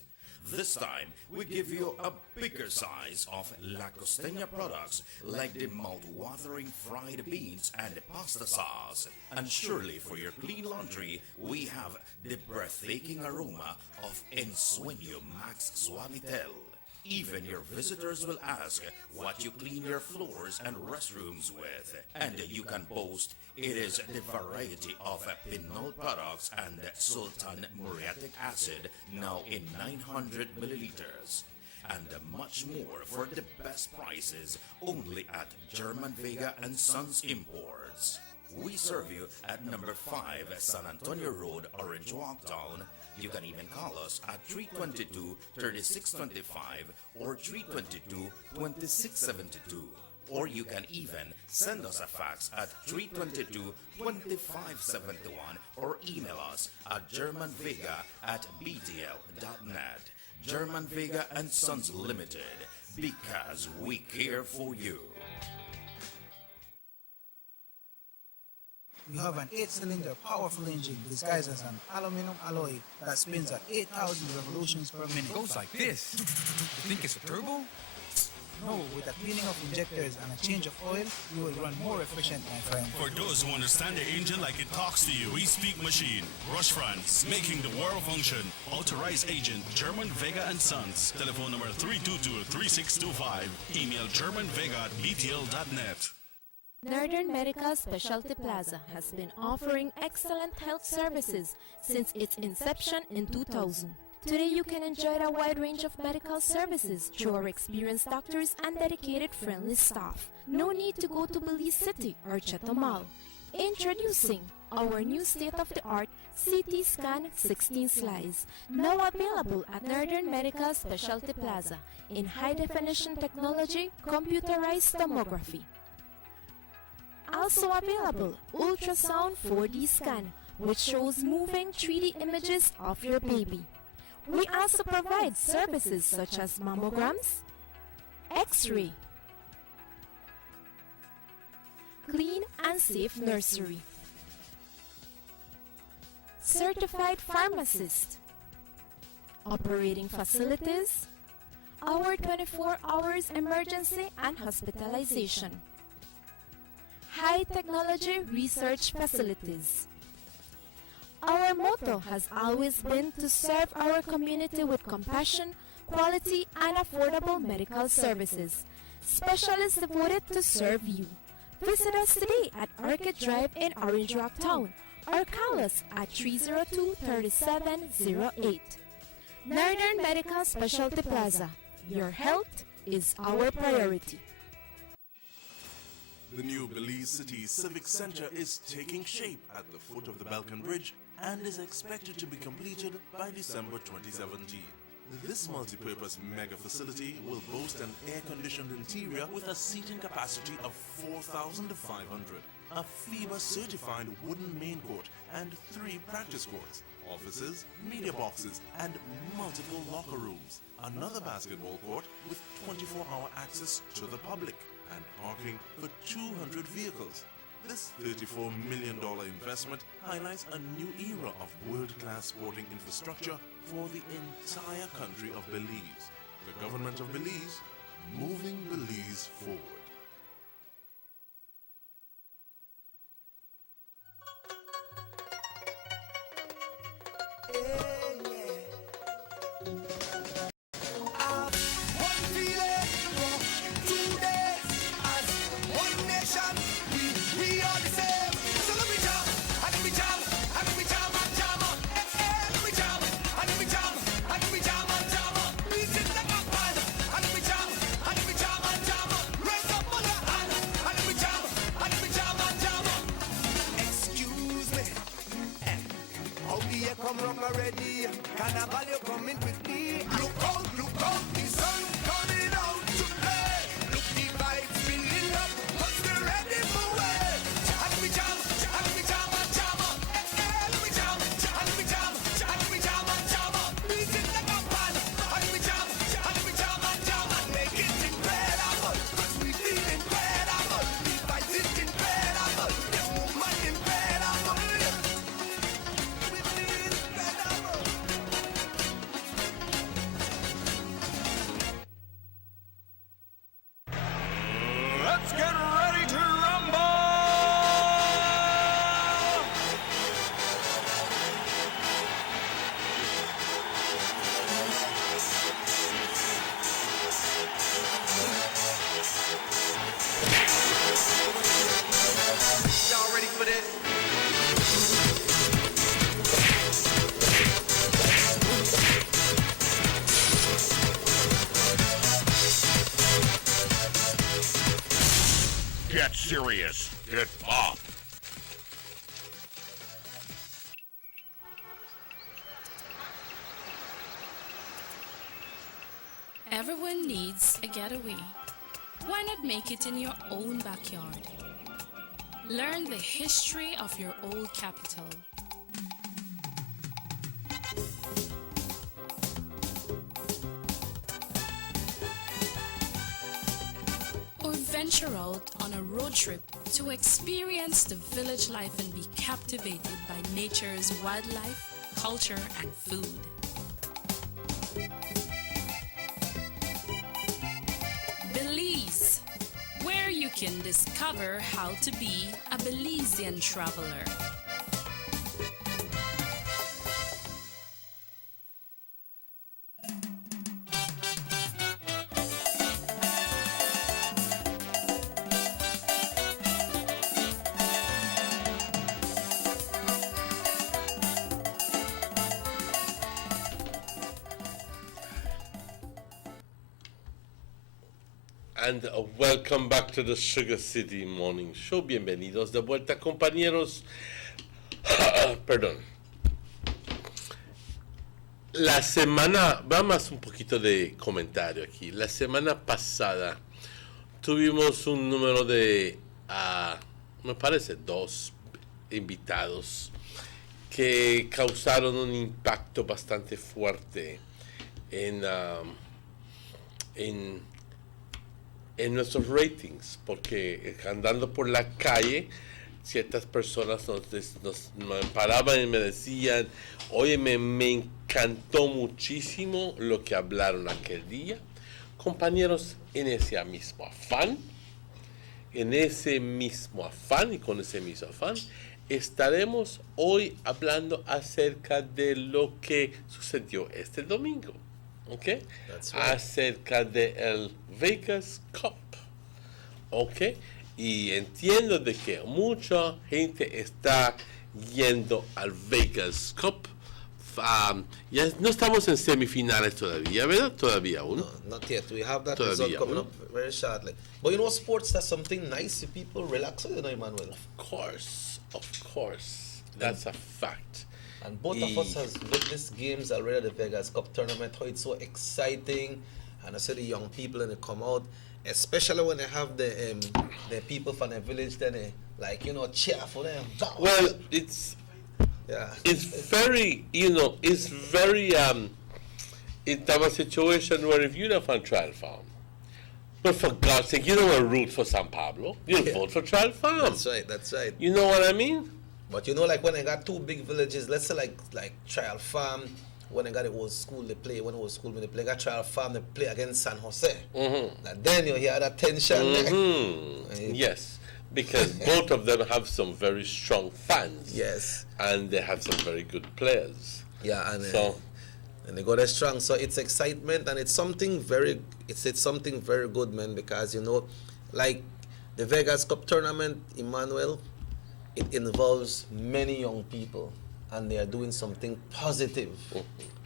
This time, we give you a bigger size of La Costeña products like the mouth-watering fried beans and the pasta sauce. And surely for your clean laundry, we have the breathtaking aroma of Ensueño Max Suavitel. Even your visitors will ask what you clean your floors and restrooms with. And you can boast it is the variety of Pinol products and Sultan muriatic acid now in 900 milliliters. And much more for the best prices only at German Vega and Sons Imports. We serve you at number 5 San Antonio Road, Orange Walk Town. You can even call us at 322-3625 or 322-2672. Or you can even send us a fax at 322-2571 or email us at germanvega@btl.net. German Vega and Sons Limited, because we care for you. We have an 8-cylinder powerful engine disguised as an aluminum alloy that spins at 8,000 revolutions per minute. Goes like this. You think it's a turbo? No, with a cleaning of injectors and a change of oil, you will run more efficient, my friend. For those who understand the engine like it talks to you, we speak machine. Rush France, making the world function. Authorized agent, German Vega and Sons. Telephone number 322-3625. Email germanvega@btl.net. Northern Medical Specialty Plaza has been offering excellent health services since its inception in 2000. Today you can enjoy a wide range of medical services through our experienced doctors and dedicated friendly staff. No need to go to Belize City or Chatham Mall. Introducing our new state-of-the-art CT Scan 16 slice, now available at Northern Medical Specialty Plaza in high-definition technology, computerized tomography. Also available, ultrasound 4D scan, which shows moving 3D images of your baby. We also provide services such as mammograms, X-ray, clean and safe nursery, certified pharmacist, operating facilities, our 24 hours emergency and hospitalization, high technology research facilities. Our motto has always been to serve our community with compassion, quality, and affordable medical services. Specialists devoted to serve you. Visit us today at Orchid Drive in Orange Rock Town or call us at 302-3708. Northern Medical Specialty Plaza. Your health is our priority. The new Belize City Civic Center is taking shape at the foot of the Balkan Bridge and is expected to be completed by December 2017. This multi-purpose mega facility will boast an air-conditioned interior with a seating capacity of 4,500, a FEMA-certified wooden main court and 3 practice courts, offices, media boxes, and multiple locker rooms, another basketball court with 24-hour access to the public, and parking for 200 vehicles. This $34 million investment highlights a new era of world-class sporting infrastructure for the entire country of Belize. The government of Belize, moving Belize forward. Come rock already, carnival you coming with me. Look out, the sun coming out to play. Look the vibes building up, 'cause we're ready for way. Let me jam, jam, jam. Let me jam, jam. Music like a pan. Let me jam, jam. Make it incredible, 'cause we feel incredible. The vibes is incredible. get serious. Get pop. Everyone needs a getaway. Why not make it in your own backyard? Learn the history of your old capital. Or venture out on a road trip to experience the village life and be captivated by nature's wildlife, culture, and food. Belize, where you can discover how to be a Belizean traveler. And welcome back to the Sugar City Morning Show. Bienvenidos de vuelta, compañeros. Perdón. La semana, vamos un poquito de comentario aquí. La semana pasada tuvimos un número de, me parece, 2 invitados que causaron un impacto bastante fuerte en nuestros ratings, porque andando por la calle, ciertas personas nos paraban y me decían, oye, me encantó muchísimo lo que hablaron aquel día. Compañeros, en ese mismo afán y con ese mismo afán, estaremos hoy hablando acerca de lo que sucedió este domingo. ¿Ok? That's right. Acerca del Vegas Cup. ¿Ok? Y entiendo de que mucha gente está yendo al Vegas Cup. Ya no estamos en semifinales todavía, ¿verdad? Todavía aún. No, not yet. We have that Todavía result coming aún. up very shortly. But you know, sports, that's something nice. People relax, you know, Emmanuel. Of course. That's a fact. And both of us has witnessed games already at the Vegas Cup tournament, how it's so exciting. And I see the young people and they come out, especially when they have the people from the village, then they, like, you know, cheer for them. Well, it's very, it's very, it's a situation where if you're not from Trial Farm, but for God's sake, you don't want to root for San Pablo. You vote for Trial Farm. That's right. You know what I mean? But you know, like when I got 2 big villages, let's say like Trial Farm, when I got it was school they play, when it was school when they play, got Trial Farm they play against San Jose. Mm-hmm. And then you hear that tension there. Yes, because both of them have some very strong fans. Yes. And they have some very good players. Yeah, and so and they got as strong. So it's excitement and it's something very good, man, because you know, like the Vegas Cup tournament, Emmanuel, it involves many young people and they are doing something positive.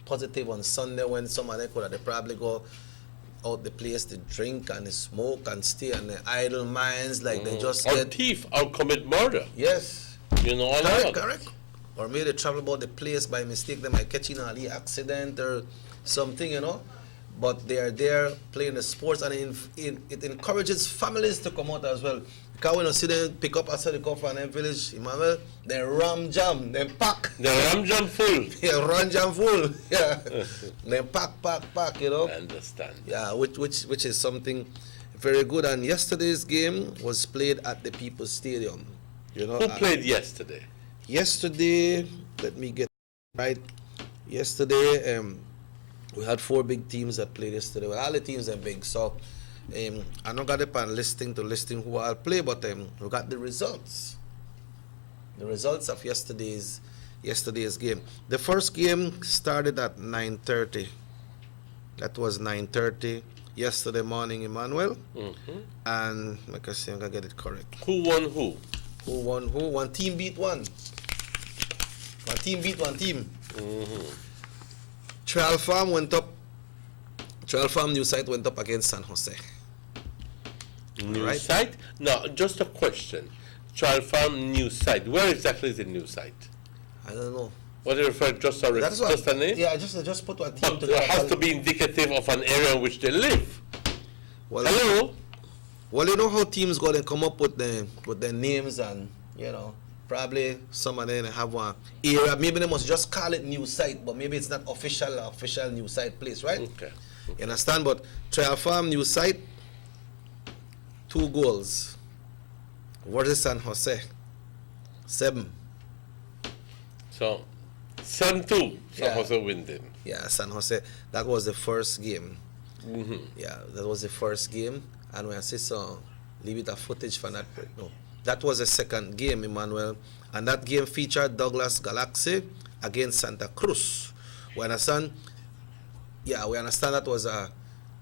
Positive on Sunday when some of them could probably go out the place to drink and smoke and stay on the idle minds, like they just or thief or commit murder. Yes. You know, correct. Or maybe they travel about the place by mistake, they might catch in an accident or something, you know. But they are there playing the sports and it encourages families to come out as well. Because when you see them pick up outside the come from them village, Emmanuel, they ram jam, they pack. They ram jam full. Yeah, ram jam full. Yeah. They pack, you know. I understand. Yeah, which is something very good. And yesterday's game was played at the People's Stadium. You know. Who played yesterday? Yesterday, let me get right. Yesterday, we had 4 big teams that played yesterday. Well, all the teams are big, so I not got up on listing who I'll play, but we got the results. The results of yesterday's game. The first game started at 9:30. That was 9:30 yesterday morning, Emmanuel. Mm-hmm. And like I say, I'm gonna get it correct. Who won who? Who won who? One team beat one. One team beat one team. Mm-hmm. Trial Farm went up. Trial Farm New Site went up against San Jose. New right? site? No, just a question. Trial Farm new site. Where exactly is the new site? I don't know. What do you refer? Just a name? Yeah, just put a team But together. it has to be indicative of an area in which they live. Well, hello. Well, you know how teams go and come up with their names, and probably some of them have one area. Maybe they must just call it new site, but maybe it's not official new site place, right? Okay. You understand? But Trial Farm new site, 2 goals. Versus San Jose, 7. So 7-2. San Jose win then. Yeah, San Jose. That was the first game. Mm-hmm. Yeah, that was the first game. And when I see some, leave it a footage for that. No, that was the second game, Emmanuel. And that game featured Douglas Galaxy against Santa Cruz. We understand? Yeah, we understand that was a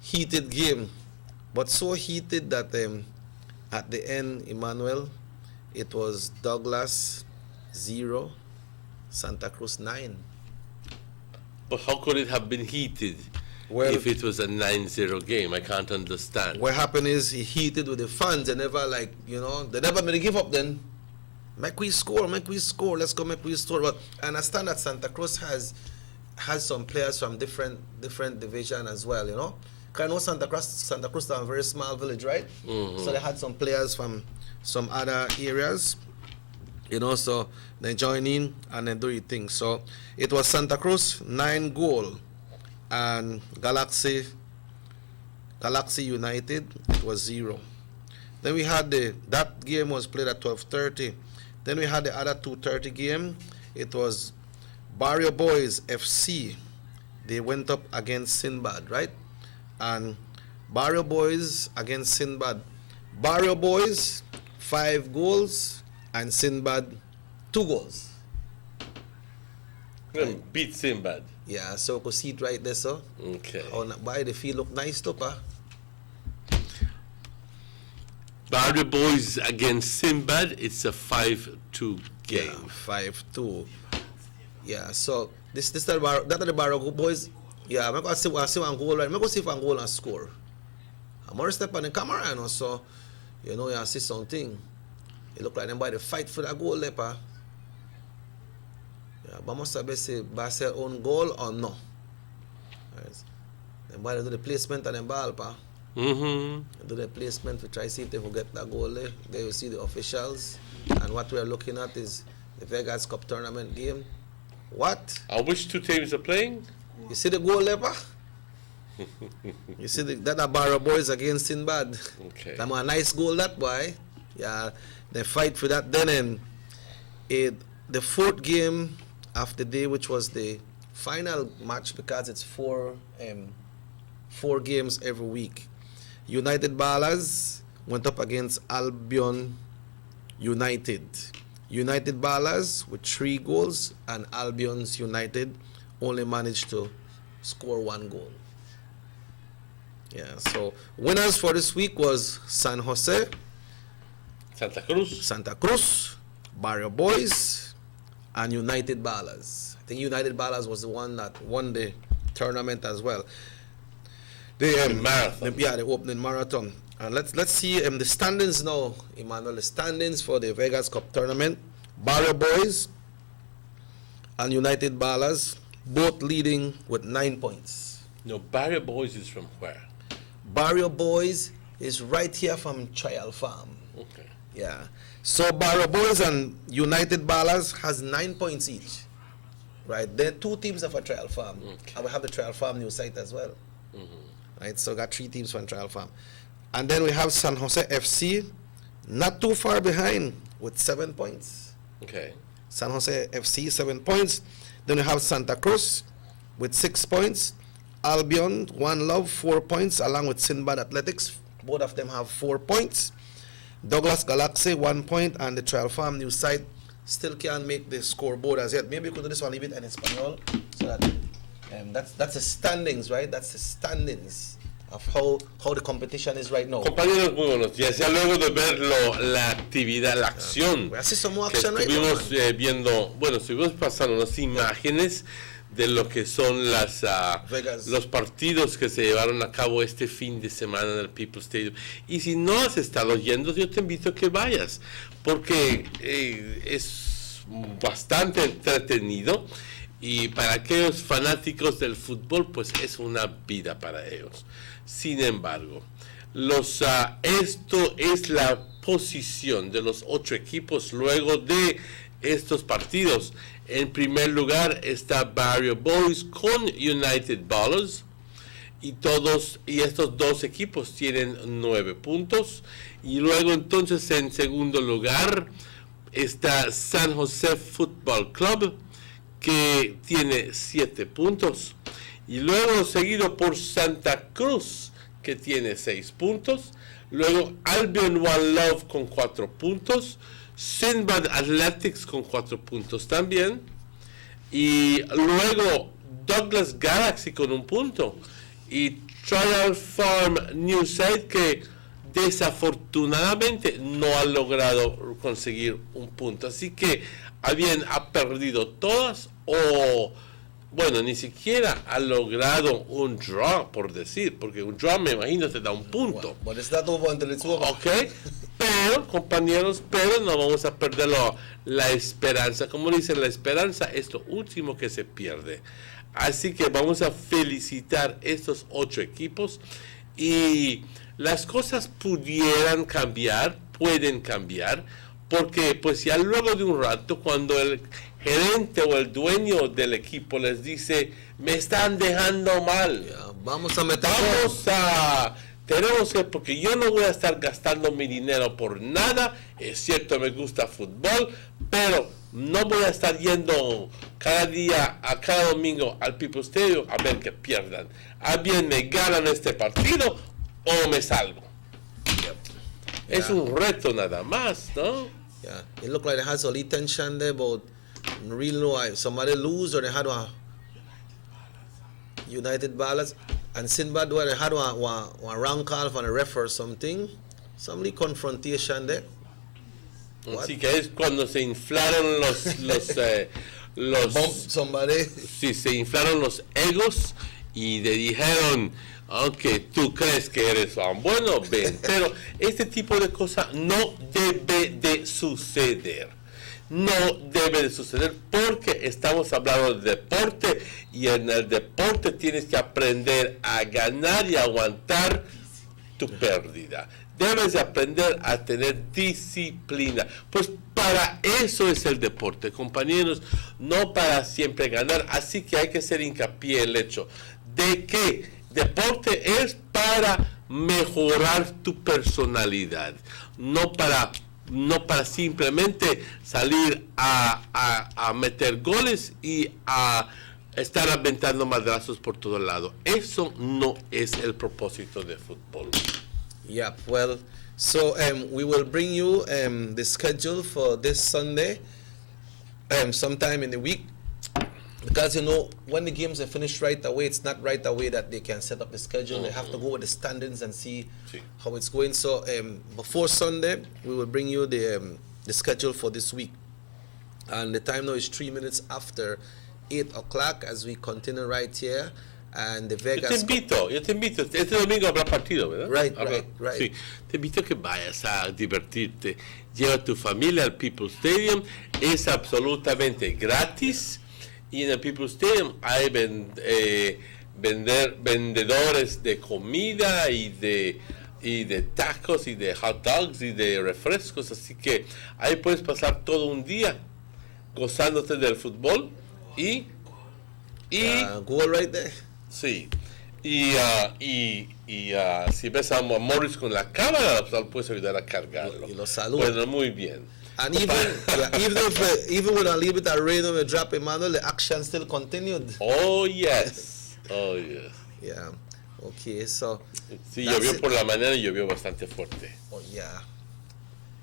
heated game. But so heated that at the end, Emmanuel, it was Douglas 0, Santa Cruz 9. But how could it have been heated if it was a 9-0 game? I can't understand. What happened is he heated with the fans. They never they never made a give up then. Make we score, let's go make we score. But I understand that Santa Cruz has some players from different division as well, Because I know Santa Cruz is a very small village, right? Mm-hmm. So they had some players from some other areas, so they join in and then do your thing. So it was Santa Cruz 9 goal and Galaxy United, it was 0. Then we had that game was played at 12:30. Then we had the other 2:30 game. It was Barrio Boys FC. They went up against Sinbad, right? And Barrio Boys against Sinbad. Barrio Boys 5 goals and Sinbad 2 goals. Right. Beat Sinbad. Yeah, so you could see it right there, so. Okay. Why the field look nice too, pa? Barrio Boys against Sinbad, it's a 5-2 game. Yeah, 5-2. Yeah, so that are the Barrio Boys. Yeah, I'm going to see one goal, right? I'm going to see if one goal and score. I'm going to step on the camera, so, you see something. It look like them by the fight for that goal, pa. Yeah, but must have say Barcel's own goal or no? Right. Them by do the placement and them ball, pa. Mm-hmm. Do the placement to try to see if they will get that goal there. There you see the officials. And what we are looking at is the Vegas Cup tournament game. What? Which 2 teams are playing? You see the goal there, pa? You see that Barra Boys against Sinbad. Okay. That was a nice goal, that boy. Yeah, they fight for that. Then the 4th game of the day, which was the final match because it's 4 games every week. United Ballers went up against Albion United. United Ballers with 3 goals and Albion's United only managed to score 1 goal. Yeah, so winners for this week was San Jose, Santa Cruz, Barrio Boys, and United Ballers. I think United Ballers was the one that won the tournament as well. The marathon. The opening marathon. And let's see the standings now, Emmanuel. The standings for the Vegas Cup tournament. Barrio Boys and United Ballers both leading with 9 points. No, Barrio Boys is from where? Barrio Boys is right here from Trial Farm. Okay. Yeah. So Barrio Boys and United Ballers has 9 points each. Right. There are 2 teams of a Trial Farm. Okay. And we have the Trial Farm new site as well. Mm-hmm. Right. So got 3 teams from Trial Farm. And then we have San Jose FC, not too far behind with 7 points. Okay. San Jose FC 7 points. Then we have Santa Cruz with 6 points. Albion, One Love, 4 points, along with Sinbad Athletics. Both of them have 4 points. Douglas Galaxy, 1 point, and the Trial Farm new site still can't make the scoreboard as yet. Maybe you could do this one, leave it in Espanol, so that that's the standings, right? That's the standings of how the competition is right now. Compañeros, muy buenos días. Ya luego de ver la actividad, la acción We see some more que action right now, estuvimos viendo, bueno, estuvimos pasando unas imágenes de lo que son los partidos que se llevaron a cabo este fin de semana en el People's Stadium. Y si no has estado yendo, yo te invito a que vayas, porque es bastante entretenido, y para aquellos fanáticos del fútbol, pues es una vida para ellos. Sin embargo, esto es la posición de los 8 equipos luego de estos partidos. En primer lugar está Barrio Boys con United Ballers, y estos 2 equipos tienen 9 puntos. Y luego entonces en segundo lugar está San José Football Club, que tiene 7 puntos. Y luego seguido por Santa Cruz, que tiene 6 puntos. Luego Albion One Love con 4 puntos. Sinbad Athletics con 4 puntos también. Y luego Douglas Galaxy con 1 punto. Y Trial Farm Newside, que desafortunadamente no ha logrado conseguir 1 punto. Así que ha perdido todas, o bueno, ni siquiera ha logrado un draw, por decir, porque un draw me imagino te da 1 punto. Bueno, está todo entre el Ok, pero compañeros, no vamos a perder la esperanza. Como dicen, la esperanza es lo último que se pierde. Así que vamos a felicitar estos 8 equipos, y las cosas pueden cambiar, porque pues ya luego de un rato, cuando el gerente o el dueño del equipo les dice, me están dejando mal, tenemos que, porque yo no voy a estar gastando mi dinero por nada. Es cierto, me gusta fútbol, pero no voy a estar yendo cada día, a cada domingo al People's Stadium a ver que pierdan. A bien me ganan este partido o me salgo. Es un reto nada más, ¿no? Yeah, it looked like they had some tension there, but real know if somebody lose, or they had a United Ballers, and Sinbad where they had a wrong call from a ref or something, some confrontation there. Así que es cuando se inflaron se inflaron los egos y le dijeron, aunque tú crees que eres bueno, ven. Pero este tipo de cosas no debe de suceder. No debe de suceder, porque estamos hablando de deporte, y en el deporte tienes que aprender a ganar y aguantar tu pérdida. Debes de aprender a tener disciplina. Pues para eso es el deporte, compañeros, no para siempre ganar. Así que hay que hacer hincapié en el hecho de que deporte es para mejorar tu personalidad, no para simplemente salir a meter goles y a estar aventando madrazos por todo lado. Eso no es el propósito de fútbol. Yeah, well, so we will bring you the schedule for this Sunday sometime in the week, because when the games are finished right away, it's not right away that they can set up the schedule. They have to go with the standings and see how it's going. So before Sunday, we will bring you the schedule for this week, and the time now is 3 minutes after 8 o'clock as we continue right here. And the Vegas. Yo te invito. Este domingo habrá partido, ¿verdad? Right. Sí. Te invito a que vayas a divertirte. Lleva a tu familia al People's Stadium. Es absolutamente gratis. Y en el People's Stadium hay vendedores de comida y de tacos y de hot dogs y de refrescos. Así que ahí puedes pasar todo un día gozándote del fútbol y go right there. Sí, y si ves a Morris con la cámara, pues puedes ayudar a cargarlo. Y lo saluda. Bueno, muy bien. And even with a little bit of rain on the drop, Emmanuel, the action still continued. Oh yes. Yeah. Okay, so. Sí, llovió por la mañana y llovió bastante fuerte. Oh yeah.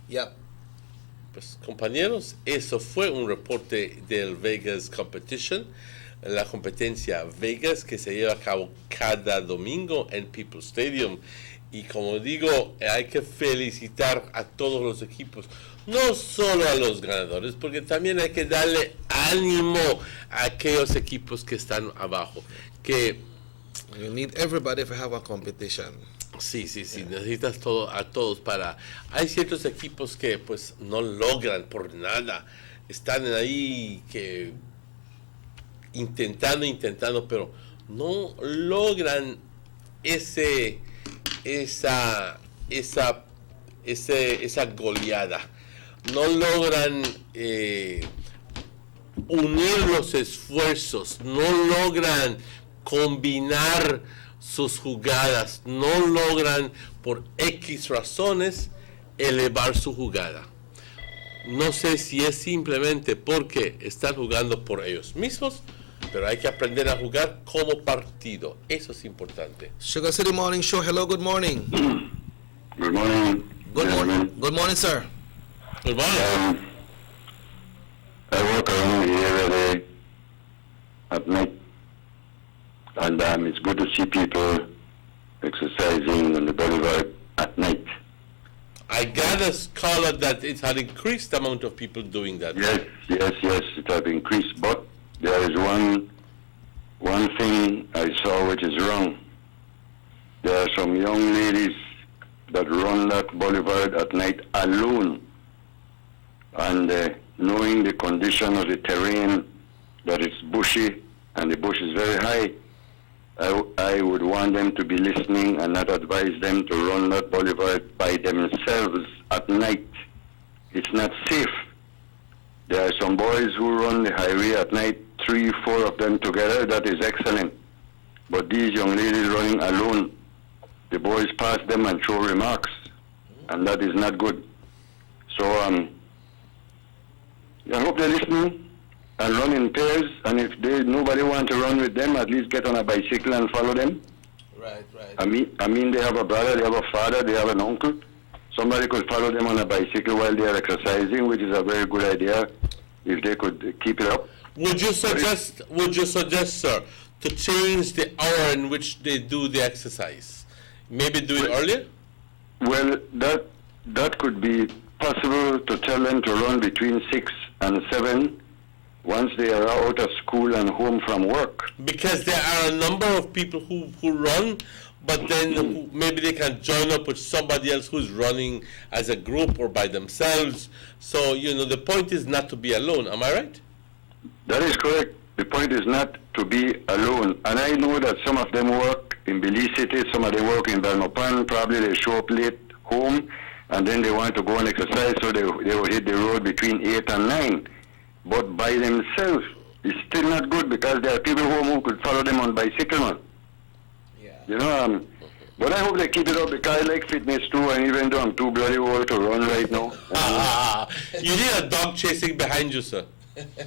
Yeah. Pues compañeros, eso fue un reporte del Vegas Competition, la competencia Vegas que se lleva a cabo cada domingo en People's Stadium. Y como digo, hay que felicitar a todos los equipos. no solo a los ganadores, porque también hay que darle ánimo a aquellos equipos que están abajo. Que you need everybody to have a competition. Sí, necesitas a todos para... Hay ciertos equipos que pues no logran por nada, están ahí que intentando, pero no logran esa goleada, no logran unir los esfuerzos, no logran combinar sus jugadas, no logran por X razones elevar su jugada. No sé si es simplemente porque están jugando por ellos mismos, pero hay que aprender a jugar como partido. Eso es importante. Sugar City Morning Show. Hello, good morning. Good morning. Good morning. Good morning, sir. Good morning. I walk around here every day at night, and it's good to see people exercising on the boulevard at night. I got a scholar that it had increased amount of people doing that. Yes, it has increased, but there is one thing I saw which is wrong. There are some young ladies that run that boulevard at night alone, and knowing the condition of the terrain, that it's bushy and the bush is very high, I would want them to be listening and not advise them to run that boulevard by themselves at night. It's not safe. There are some boys who run the highway at night, 3, 4 of them together. That is excellent. But these young ladies running alone, the boys pass them and throw remarks, and that is not good. So I hope they're listening and run in pairs, and if nobody wants to run with them, at least get on a bicycle and follow them. Right. I mean, they have a brother, they have a father, they have an uncle. Somebody could follow them on a bicycle while they are exercising, which is a very good idea, if they could keep it up. Would you suggest, sir, to change the hour in which they do the exercise? Maybe do it earlier? Well, that could be possible, to tell them to run between 6 and 7 once they are out of school and home from work. Because there are a number of people who run, but then maybe they can join up with somebody else who's running as a group or by themselves. So, the point is not to be alone. Am I right? That is correct. The point is not to be alone. And I know that some of them work in Belize City, some of them work in Belmopan. Probably they show up late home, and then they want to go and exercise, so they will hit the road between 8 and 9. But by themselves, it's still not good, because there are people home who could follow them on bicycle, man. Yeah. But I hope they keep it up, because I like fitness too, and even though I'm too bloody old to run right now. You need a dog chasing behind you, sir.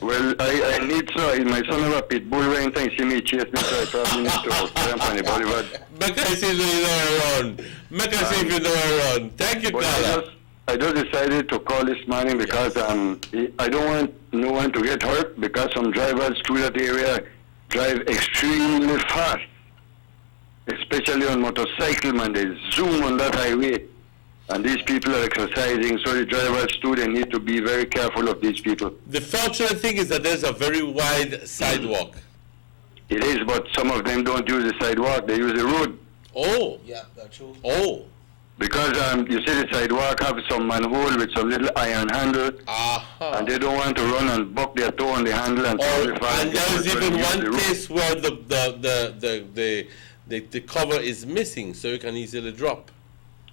Well, I need, so my son have a pit bull right now, see me chase me, so I probably need to jump on the boulevard. Make us see if you know around. Make us see if you know around. Thank you, Carla. I just decided to call this morning because I don't want no one to get hurt, because some drivers through that area drive extremely fast, especially on motorcycle, man. They zoom on that highway, and these people are exercising, so the drivers too, they need to be very careful of these people. The fortunate thing is that there's a very wide sidewalk. It is, but some of them don't use the sidewalk, they use the road. Oh. Yeah, that's true. Oh. Because you see the sidewalk have some manhole with some little iron handle, and they don't want to run and buck their toe on the handle and and there is even one place where the cover is missing, so you can easily drop.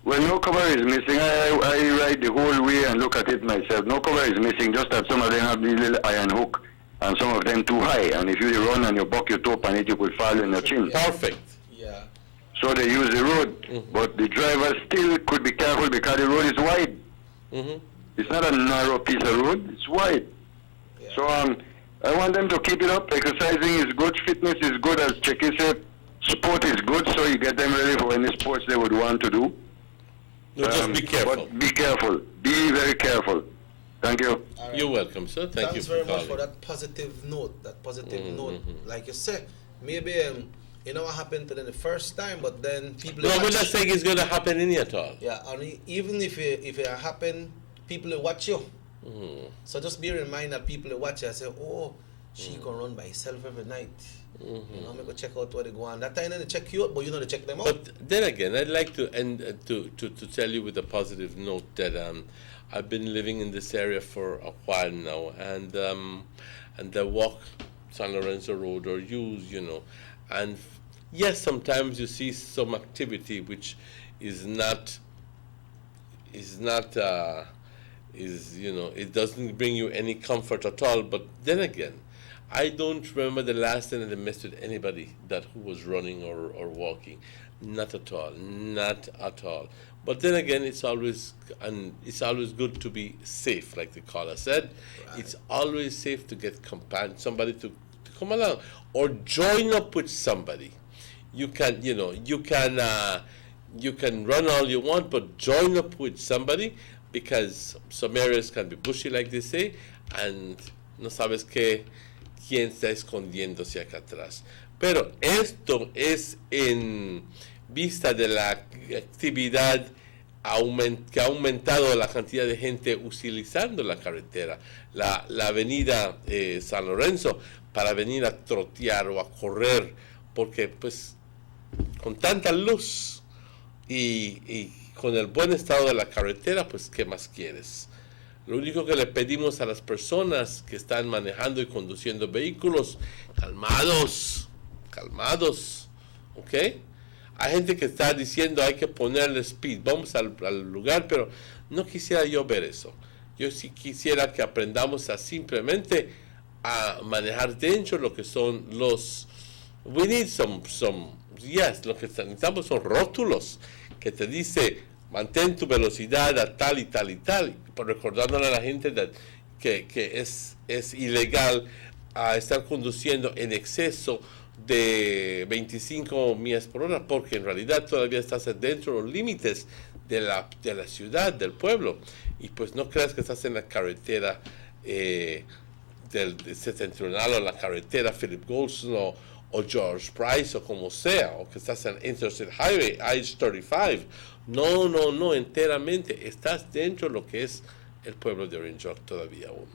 Well, no cover is missing. I ride the whole way and look at it myself. No cover is missing, just that some of them have these little iron hook, and some of them too high, and if you run and you buck your toe on it, you could fall in your chin. Perfect. So they use the road, but the driver still could be careful, because the road is wide. It's not a narrow piece of road, it's wide. So I want them to keep it up. Exercising is good, fitness is good, as Checky said. Sport is good, so you get them ready for any sports they would want to do. No, just be careful. But be careful. Be very careful. Thank you. Right. You're welcome, sir. Thank you for very calling. much for that positive note. Like you said, maybe what happened to them the first time, but then people. No, we're not saying it's going to happen any at all. Yeah, and even if it happen, people will watch you. So just bear in mind that people will watch you and say, oh, she can run by herself every night. You know, I'm going to check out where they go on. That time they check you out, but you know they check them out. But then again, I'd like to end to tell you with a positive note that I've been living in this area for a while now, and I walk San Lorenzo Road or use, you know, and yes, sometimes you see some activity which is you know, it doesn't bring you any comfort at all. But then again, I don't remember the last time that I messed with anybody who was running or walking. Not at all. Not at all. But then again, it's always good to be safe, like the caller said. Right. It's always safe to get somebody to come along or join up with somebody. You can run all you want, but join up with somebody, because some areas can be bushy, like they say, and no sabes quién está escondiéndose acá atrás. Pero esto es en vista de la actividad que ha aumentado la cantidad de gente utilizando la carretera, la avenida San Lorenzo, para venir a trotear o a correr, porque pues con tanta luz y con el buen estado de la carretera, pues ¿qué más quieres? Lo único que le pedimos a las personas que están manejando y conduciendo vehículos, calmados, ¿ok? Hay gente que está diciendo hay que ponerle speed, vamos al lugar, pero no quisiera yo ver eso. Yo sí quisiera que aprendamos a simplemente a manejar dentro lo que son we need lo que necesitamos son rótulos que te dice mantén tu velocidad a tal y tal y tal, recordándole a la gente que es ilegal estar conduciendo en exceso de 25 millas por hora, porque en realidad todavía estás dentro de los límites de la ciudad, del pueblo, y pues no creas que estás en la carretera del septentrional, o la carretera Philip Goldson o George Price o como sea, o que estás en Interstate Highway, I-35. No, enteramente estás dentro de lo que es el pueblo de Orange Rock todavía aún.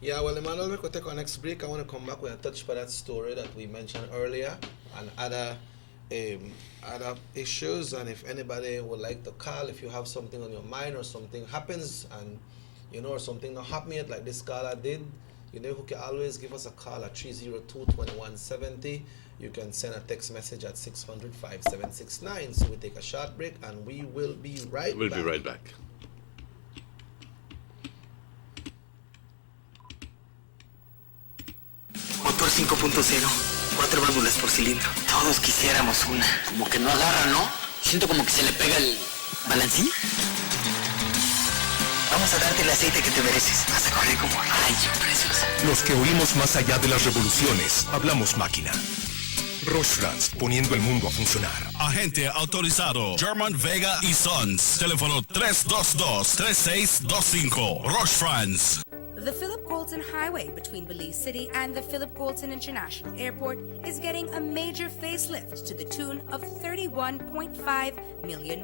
Yeah, well, Emmanuel, we'll take our next break. I want to come back with a touch for that story that we mentioned earlier and other issues. And if anybody would like to call, if you have something on your mind or something happens and, you know, or something not happening yet, like this caller did, you know, who can always give us a call at 302-2170. You can send a text message at 600-5769. So we take a short break and we will be right back. We'll be right back. Motor 5.0, 4 válvulas por cilindro. Todos quisiéramos una. Como que no agarra, ¿no? Siento como que se le pega el balancín. Vamos a darte el aceite que te mereces. Vas a correr como rayo, preciosa. Los que oímos más allá de las revoluciones, hablamos máquina. Rostras, poniendo el mundo a funcionar. Agente autorizado German Vega y Sons. Teléfono 322-3625. Roche France. The Philip Colton Highway between Belize City and the Philip Colton International Airport is getting a major facelift to the tune of $31.5 million.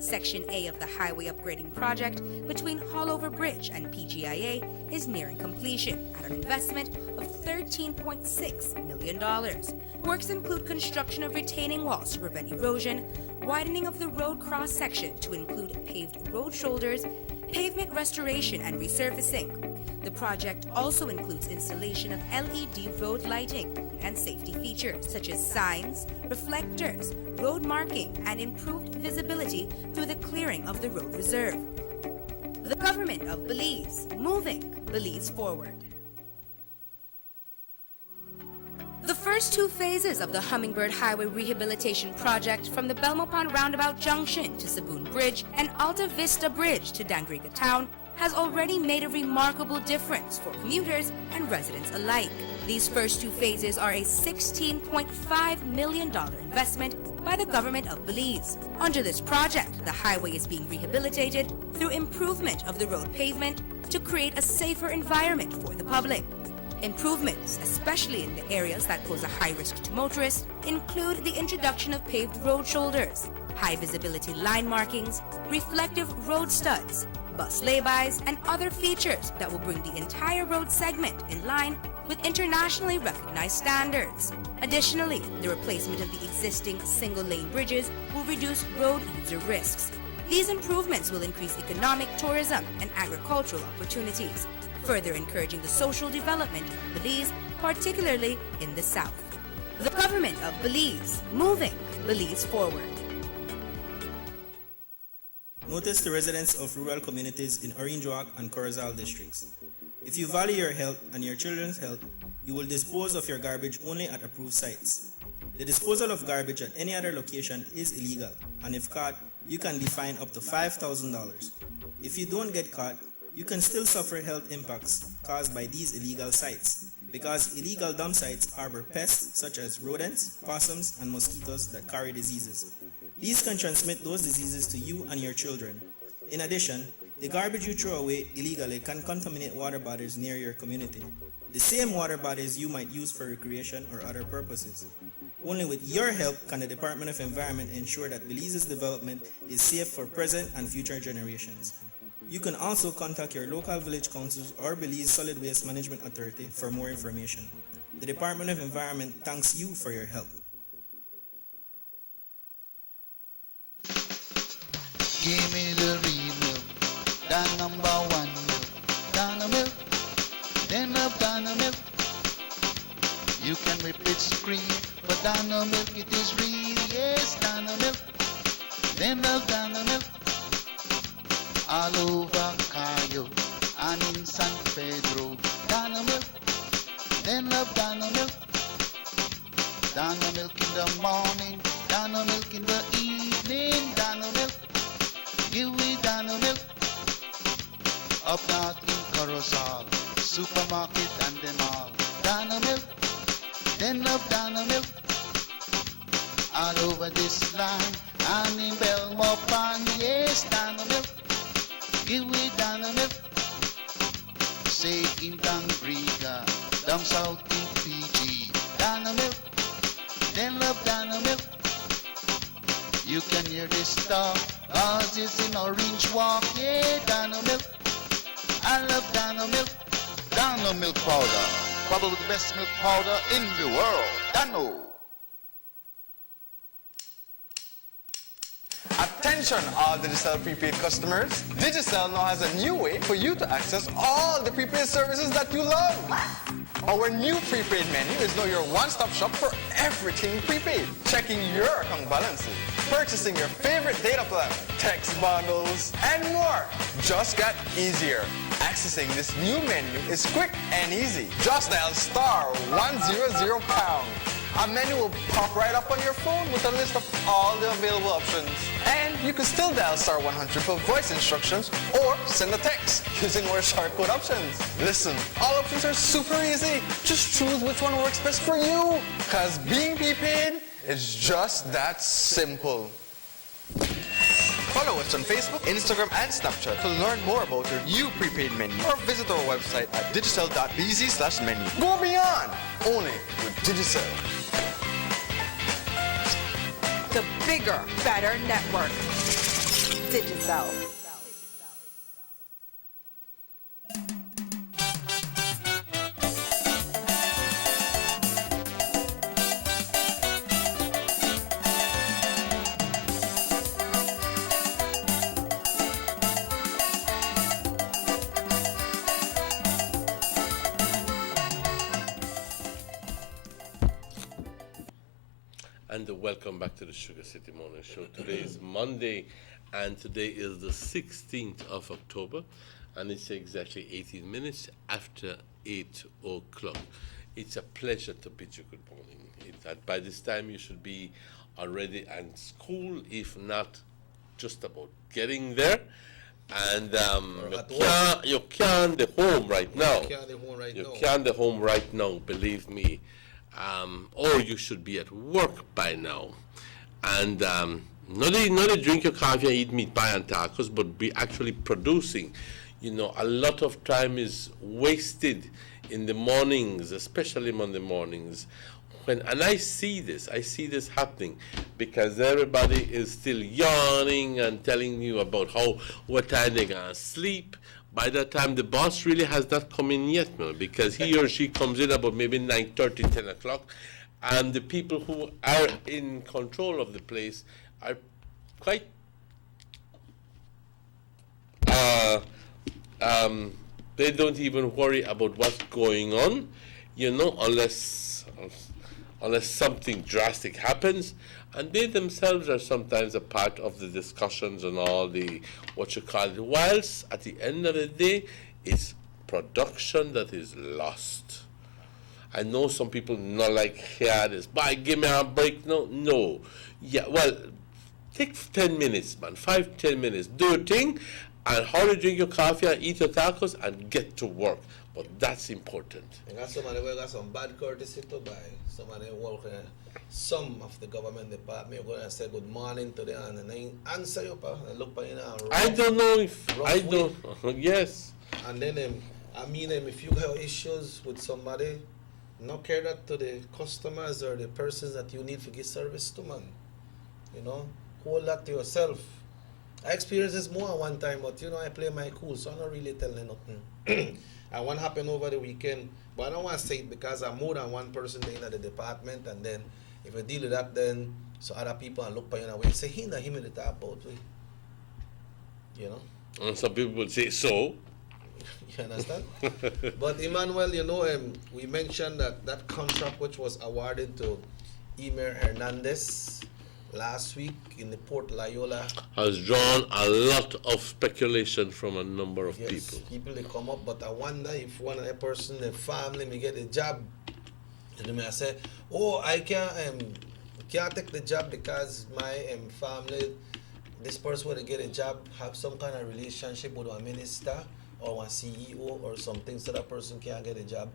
Section A of the highway upgrading project between Hollover Bridge and PGIA is nearing completion at an investment of $13.6 million. Works include construction of retaining walls to prevent erosion, widening of the road cross-section to include paved road shoulders, pavement restoration and resurfacing. The project also includes installation of LED road lighting and safety features such as signs, reflectors, road marking, and improved visibility through the clearing of the road reserve. The government of Belize, moving Belize forward. The first two phases of the Hummingbird Highway Rehabilitation Project from the Belmopon Roundabout Junction to Saboon Bridge and Alta Vista Bridge to Dangriga Town has already made a remarkable difference for commuters and residents alike. These first two phases are a $16.5 million investment by the government of Belize. Under this project, the highway is being rehabilitated through improvement of the road pavement to create a safer environment for the public. Improvements, especially in the areas that pose a high risk to motorists, include the introduction of paved road shoulders, high visibility line markings, reflective road studs, bus laybys, and other features that will bring the entire road segment in line with internationally recognized standards. Additionally, the replacement of the existing single-lane bridges will reduce road user risks. These improvements will increase economic, tourism, and agricultural opportunities, further encouraging the social development of Belize, particularly in the south. The government of Belize, moving Belize forward. Notice to residents of rural communities in Orange Walk and Corozal districts. If you value your health and your children's health, you will dispose of your garbage only at approved sites. The disposal of garbage at any other location is illegal, and if caught, you can be fined up to $5,000. If you don't get caught, you can still suffer health impacts caused by these illegal sites, because illegal dump sites harbor pests such as rodents, possums, and mosquitoes that carry diseases. These can transmit those diseases to you and your children. In addition, the garbage you throw away illegally can contaminate water bodies near your community, the same water bodies you might use for recreation or other purposes. Only with your help can the Department of Environment ensure that Belize's development is safe for present and future generations. You can also contact your local village councils or Belize Solid Waste Management Authority for more information. The Department of Environment thanks you for your help. Give me the real milk, the number one milk, Dano milk, then love Dano milk. You can whip it scream, but Dano milk it is real, yes, Dano milk, then love Dano milk. All over Cayo and in San Pedro, Dano milk, then love Dano milk. Dano milk in the morning, Dano milk in the evening, Dano milk. Give me Dano milk. Up north in Corozal, supermarket and them all. Dano milk, then love Dano milk. All over this land and in Belmopan, yes, Dano milk. Give me Dano milk. Say in Tangriga, down south in Fiji, Dano milk, then love Dano milk. You can hear this stuff, cause it's in Orange Walk, yeah, Dano milk. I love Dano milk. Dano milk powder, probably the best milk powder in the world. Dano. Attention all Digicel prepaid customers. Digicel now has a new way for you to access all the prepaid services that you love. Our new prepaid menu is now your one-stop shop for everything prepaid. Checking your account balances, purchasing your favorite data plan, text bundles, and more just got easier. Accessing this new menu is quick and easy. Just dial *100#. A menu will pop right up on your phone with a list of all the available options. And you can still dial *100 for voice instructions or send a text using our shortcode options. Listen, all options are super easy. Just choose which one works best for you. Cause being prepaid is just that simple. Follow us on Facebook, Instagram, and Snapchat to learn more about our new prepaid menu or visit our website at digicel.bz/menu. Go beyond, only with Digicel. The bigger, better network. Digicel. And welcome back to the Sugar City Morning Show. Today is Monday, and today is the 16th of October, and it's exactly 18 minutes after 8 o'clock. It's a pleasure to bid you good morning. By this time, you should be already at school, if not just about getting there. And you can't the home right now. You can't the home right now, believe me. Or you should be at work by now. And not only drink your coffee and eat meat pie and tacos, but be actually producing. You know, a lot of time is wasted in the mornings, especially Monday mornings, and I see this happening because everybody is still yawning and telling you about what time they're gonna sleep. By that time, the boss really has not come in yet, because he or she comes in about maybe 9:30, 10 o'clock, and the people who are in control of the place are quite they don't even worry about what's going on, unless something drastic happens, and they themselves are sometimes a part of the discussions and all the whilst at the end of the day it's production that is lost. I know some people not like hear this, but give me a break. No. Yeah, well, take 10 minutes, man, 5-10 minutes, do your thing, and hurry, drink your coffee and eat your tacos and get to work. But that's important. And got somebody who got some bad courtesy to buy. Somebody work in some of the government department going to say good morning to them and then answer you and look for you now. I don't know if I don't. Yes. And then if you have issues with somebody, not care that to the customers or the persons that you need to give service to, man. Hold that to yourself. I experienced this more one time, but I play my cool, so I'm not really telling nothing. And what happened over the weekend, but I don't want to say it because I'm more than one person in the department, and then if I deal with that, then so other people and look by you and say, him in the top about we. And some people would say so. You understand? But Emmanuel, we mentioned that contract which was awarded to Emer Hernandez last week in the Port Loyola has drawn a lot of speculation from a number of people. People they come up, but I wonder if one of the person, the family, may get a job. And they may say, "Oh, I can't take the job because my family, this person will get a job, have some kind of relationship with a minister or a CEO or something, so that person can't get a job."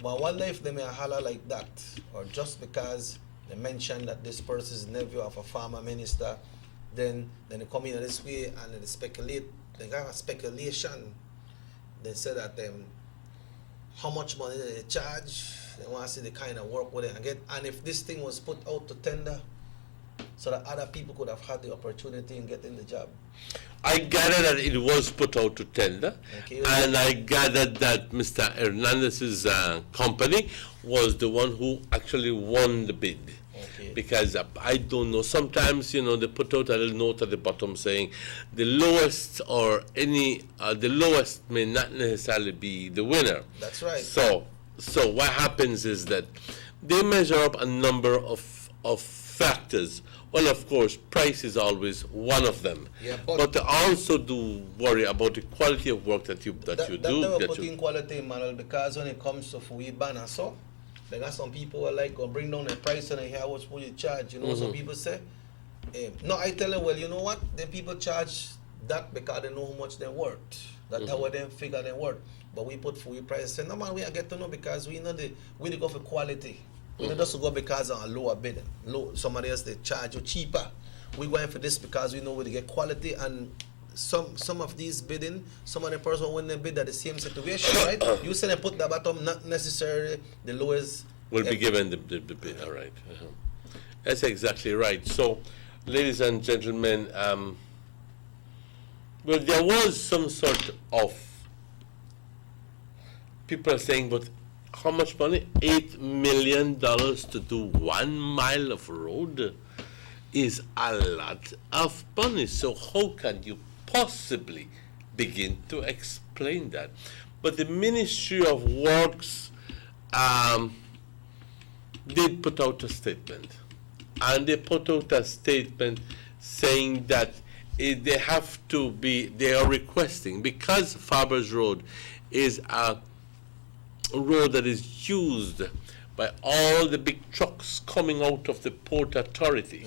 But I wonder if they may holler like that, or just because they mentioned that this person is nephew of a former minister, then they come in this way and they speculate. They got a speculation. They say that how much money they charge. They want to see the kind of work what they can get. And if this thing was put out to tender, so that other people could have had the opportunity in getting the job. I gathered that it was put out to tender, and I gathered that Mr. Hernandez's company was the one who actually won the bid. Because I don't know, sometimes, they put out a little note at the bottom saying the lowest the lowest may not necessarily be the winner. That's right. So what happens is that they measure up a number of factors. Well, of course, price is always one of them. Yeah, but they also do worry about the quality of work that you do. That never put in quality, Manuel, because when it comes to we ban and so, they got some people who like going bring down the price and they hear what's what you charge. Some people say, no, I tell them, well, you know what? Then people charge that because they know how much they're worth. That's how they figure they're worth. But we put full price. Say, no, man, we get to know because we know we go for quality. We don't just go because of a lower bid. Somebody else they charge you cheaper. We going for this because we know we get quality, and some of these bidding, some of the person when they bid at the same situation, right? You say they put the bottom, not necessarily the lowest. Will be given the bid. All right. That's exactly right. So, ladies and gentlemen, well, there was some sort of people are saying, but how much money? $8 million to do 1 mile of road is a lot of money. So how can you possibly begin to explain that? But the Ministry of Works did put out a statement. And they put out a statement saying that they are requesting, because Faber's Road is a road that is used by all the big trucks coming out of the Port Authority,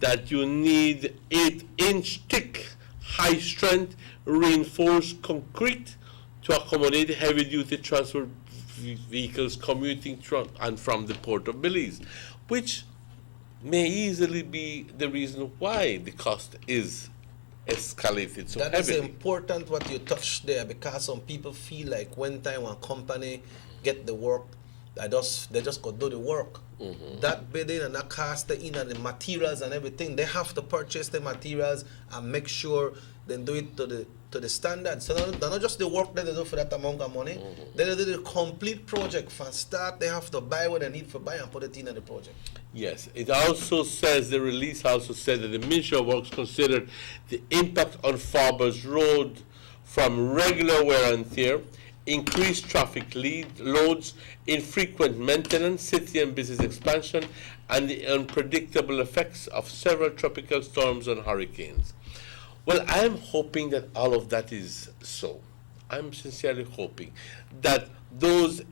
that you need 8-inch thick, high-strength, reinforced concrete to accommodate heavy-duty transport vehicles commuting and from the Port of Belize, which may easily be the reason why the cost is escalated so that heavily. Is important what you touched there, because some people feel like when time one company get the work, They just go do the work. That bidding and that casting in and the materials and everything, they have to purchase the materials and make sure they do it to the standard. So they're not just the work that they do for that amount of money. They do the complete project from start. They have to buy what they need to buy and put it in the project. Yes, it also says, the release also said that the Ministry of Works considered the impact on Farber's Road from regular wear and tear, increased traffic loads, infrequent maintenance, city and business expansion, and the unpredictable effects of several tropical storms and hurricanes. Well, I am hoping that all of that is so. I'm sincerely hoping that those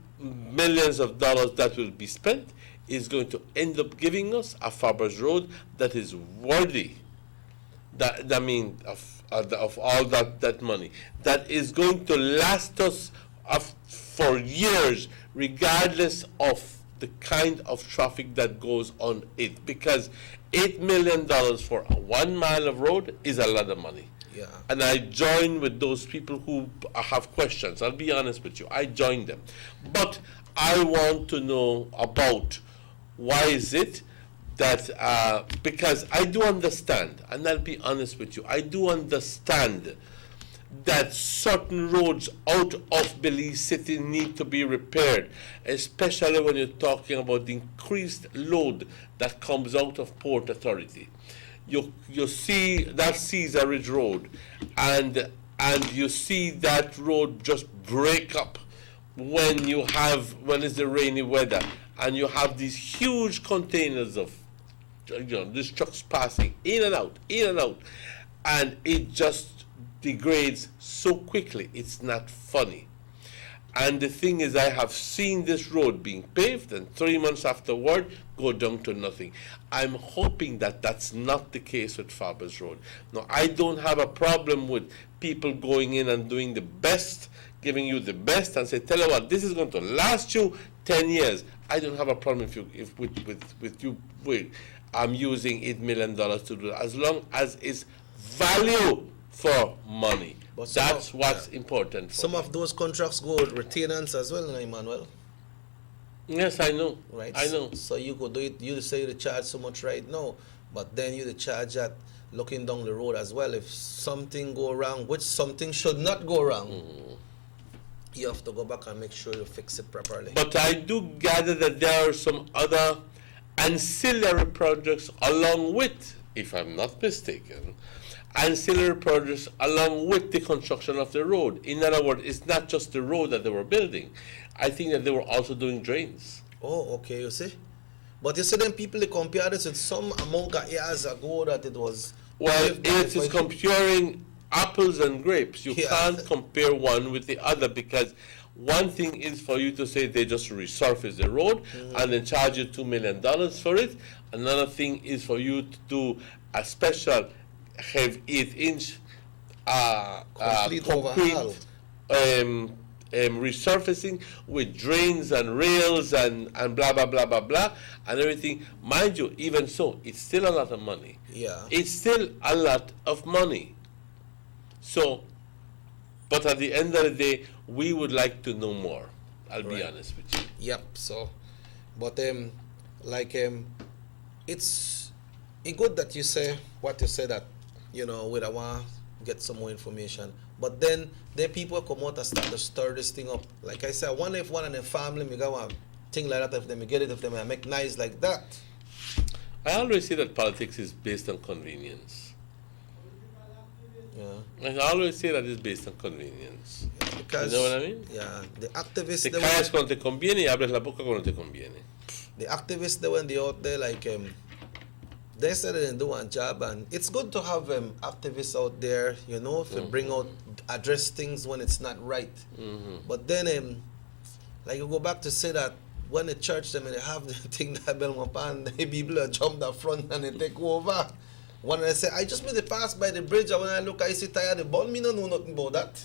millions of dollars that will be spent is going to end up giving us a Farber's Road that is worthy, of all that money, that is going to last us for years, regardless of the kind of traffic that goes on it. Because $8 million for a 1 mile of road is a lot of money. Yeah. And I join with those people who have questions. I'll be honest with you. I join them. But I want to know about why is it that, because I do understand, and I'll be honest with you, I do understand that certain roads out of Belize City need to be repaired, especially when you're talking about the increased load that comes out of Port Authority. You see that Caesar Ridge Road, and you see that road just break up when it's the rainy weather, and you have these huge containers of these trucks passing in and out, and it just degrades so quickly. It's not funny. And the thing is, I have seen this road being paved, and 3 months afterward go down to nothing. I'm hoping that that's not the case with Farber's Road. Now, I don't have a problem with people going in and doing the best, giving you the best, and say, tell you what, this is going to last you 10 years. I don't have a problem with you. I'm using $8 million to do that, as long as it's value for money. But that's what's important. Some of those contracts go with retainance as well, Emmanuel. Yes, I know. Right. I know. So you could do it. You say you charge so much right now, but then you charge at looking down the road as well. If something go wrong, which something should not go wrong, you have to go back and make sure you fix it properly. But I do gather that there are some other ancillary projects along with, if I'm not mistaken, ancillary projects along with the construction of the road. In other words, it's not just the road that they were building. I think that they were also doing drains. Oh, okay, you see. But you see them people, they compare this with some amount of years ago that it was... Well, it is comparing apples and grapes. You can't compare one with the other, because one thing is for you to say they just resurface the road and then charge you $2 million for it. Another thing is for you to do a special have 8-inch concrete resurfacing with drains and rails and blah blah blah blah blah and everything. Mind you, even so, it's still a lot of money. Yeah. It's still a lot of money. So, but at the end of the day, we would like to know more. I'll be honest with you. Yep. So, but it's good that you say what you say, that we don't want to get some more information. But then people come out and start to stir this thing up. Like I said, I wonder if one in the family me go and thing like that, if they get it, if they make nice like that. I always say that politics is based on convenience. Yeah. I always say that it's based on convenience. Yeah, because, you know what I mean? Yeah. The activists... Te callas cuando te conviene y abres la boca cuando te conviene. The activists, when they out there, like... they said they didn't do one job, and it's good to have activists out there, to bring out, address things when it's not right. But then, like you go back to say that when the church, they have the thing that Belmopan, the people jump the front and they take over. When I say, I just made the pass by the bridge, and when I look, I see tired the ball, me no know nothing about that.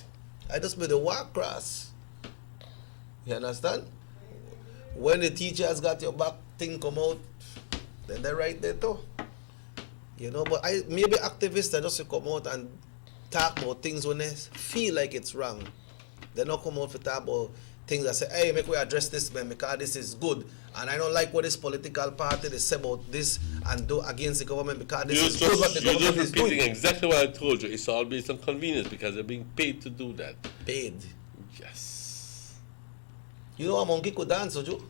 I just made the walk across. You understand? When the teachers got your back thing come out, then they're right there too. But maybe activists that just come out and talk about things when they feel like it's wrong. They don't come out to talk about things that say, hey, make we address this, man, because this is good. And I don't like what this political party they say about this and do against the government because this is good what the government You're is just repeating doing. exactly what I told you. It's all based on convenience because they're being paid to do that. Paid. Yes. You know a monkey could dance, would you?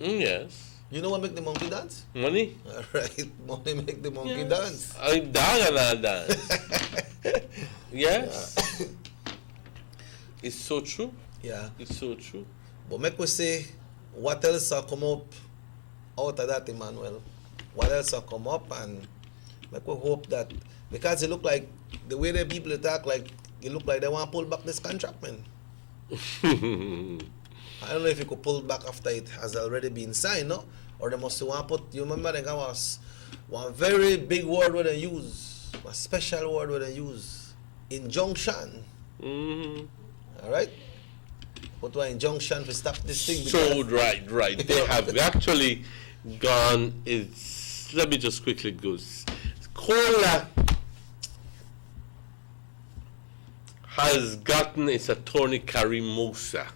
Yes. You know what make the monkey dance? Money? All right, money make the monkey dance. I'm down and dance. Yes. It's so true. Yeah. It's so true. But make we say, what else will come up out of that, Emmanuel? What else will come up, and make we hope that, because it look like the way the people talk, like it look like they want to pull back this contract, man. I don't know if you could pull back after it has already been signed, no? Or they must want to put, you remember they got one very big word where they use, a special word where they use, injunction. All right? Put one injunction to stop this thing. So, right. They have actually gone, let me just quickly go. Cola has gotten its attorney Karimosa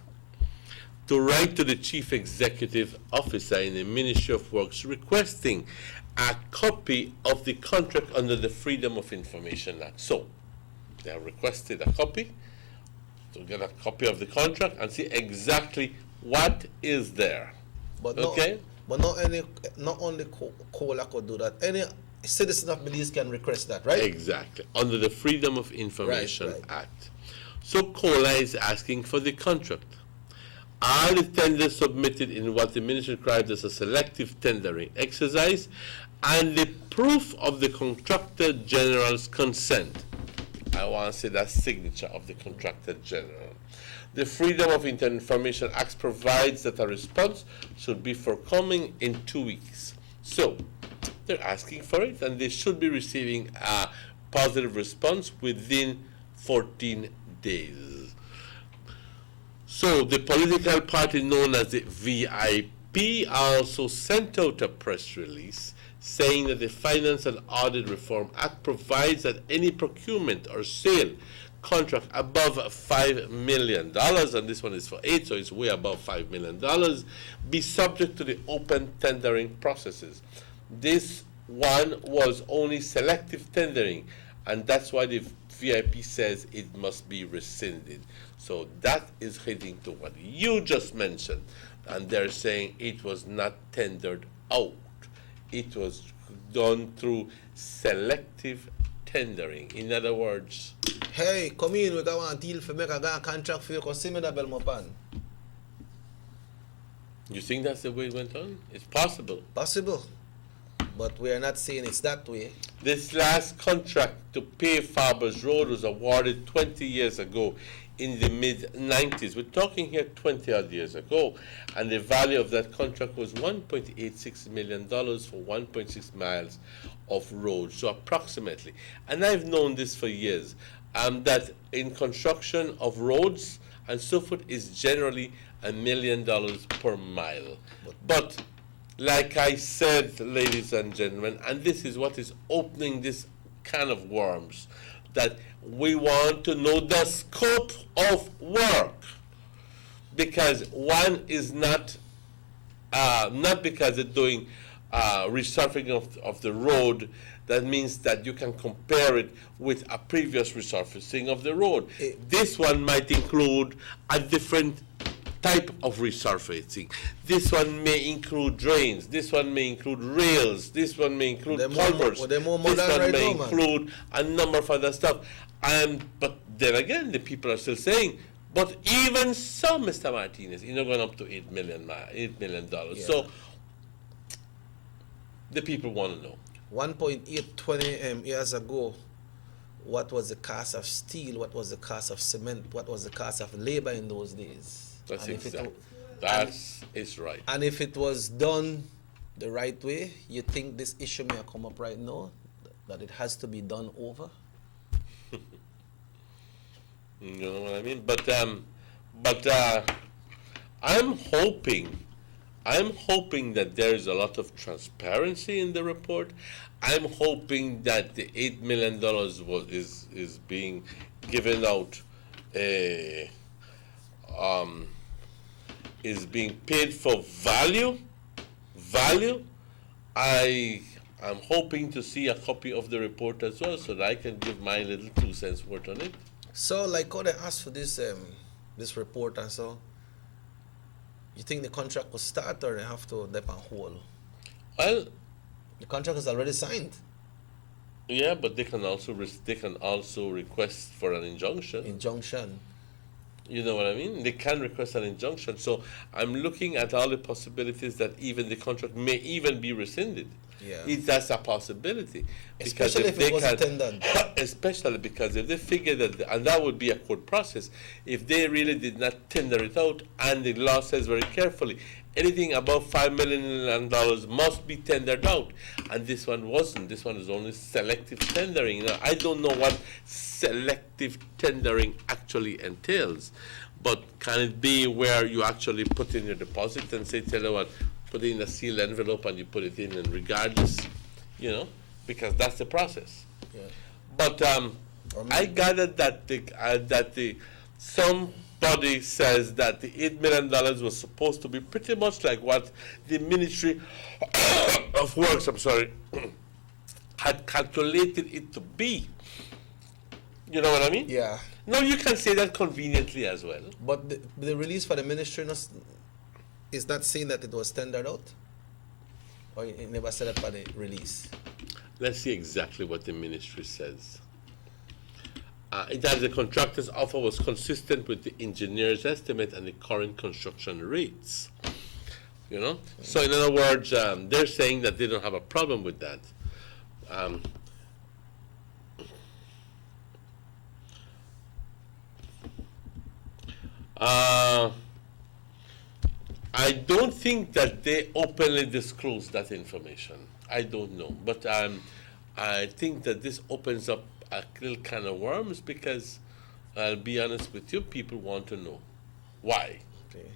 to write to the chief executive officer in the Ministry of Works requesting a copy of the contract under the Freedom of Information Act. So, they have requested a copy, to get a copy of the contract and see exactly what is there. But okay? Not only COLA could do that. Any citizen of Belize can request that, right? Exactly, under the Freedom of Information Act. So COLA is asking for the contract. All the tenders submitted in what the ministry described as a selective tendering exercise, and the proof of the contractor general's consent. I want to say that signature of the contractor general. The Freedom of Information Act provides that a response should be forthcoming in 2 weeks. So, they're asking for it, and they should be receiving a positive response within 14 days. So, the political party known as the VIP also sent out a press release saying that the Finance and Audit Reform Act provides that any procurement or sale contract above $5 million, and this one is for 8, so it's way above $5 million, be subject to the open tendering processes. This one was only selective tendering, and that's why the VIP says it must be rescinded. So that is hitting to what you just mentioned, and they're saying it was not tendered out. It was done through selective tendering. In other words, hey, come in, we got one deal for make a contract for you, because see me that Belmopan. You think that's the way it went on? It's possible. Possible. But we are not saying it's that way. This last contract to pay Farber's Road was awarded 20 years ago in the mid-90s. We're talking here 20 odd years ago. And the value of that contract was $1.86 million for 1.6 miles of road, so approximately. And I've known this for years, that in construction of roads and so forth is generally $1 million per mile. But like I said, ladies and gentlemen, and this is what is opening this can of worms, that we want to know the scope of work, because one is not because they're doing resurfacing of the road, that means that you can compare it with a previous resurfacing of the road. This one might include a different type of resurfacing. This one may include drains. This one may include rails. This one may include culverts. This one may include a number of other stuff. But then again, the people are still saying, but even so, Mr. Martinez, you're not going up to $8 million. Yeah. So the people want to know. 1.820 years ago, what was the cost of steel? What was the cost of cement? What was the cost of labor in those days? That's exactly. That is right. And if it was done the right way, you think this issue may come up right now, that it has to be done over? You know what I mean? But I'm hoping that there is a lot of transparency in the report. I'm hoping that the $8 million is being given out is being paid for value, I am hoping to see a copy of the report as well so that I can give my little 2 cents worth on it. So, like how they asked for this this report and so, you think the contract will start or they have to dip on hold? Well, the contract is already signed. Yeah, but they can also request for an injunction. Injunction. You know what I mean? They can request an injunction. So I'm looking at all the possibilities that even the contract may even be rescinded. Yeah. That's a possibility. Especially if it was tendered. Especially because if they figure that, and that would be a court process, if they really did not tender it out, and the law says very carefully, anything above $5 million must be tendered out. And this one wasn't. This one is only selective tendering. Now, I don't know what selective tendering actually entails, but can it be where you actually put in your deposit and say, tell you what, put it in a sealed envelope and you put it in, and regardless, you know, because that's the process. Yeah. But I gathered that somebody says that the $8 million was supposed to be pretty much like what the Ministry of Works, had calculated it to be. You know what I mean? Yeah. No, you can say that conveniently as well. But the release for the ministry is not saying that it was tendered out? Or it never said that for the release? Let's see exactly what the ministry says. That the contractor's offer was consistent with the engineer's estimate and the current construction rates. You know? So in other words, they're saying that they don't have a problem with that. I don't think that they openly disclose that information. I don't know. But I think that this opens up a little can of worms because, I'll be honest with you, people want to know. Why? Okay.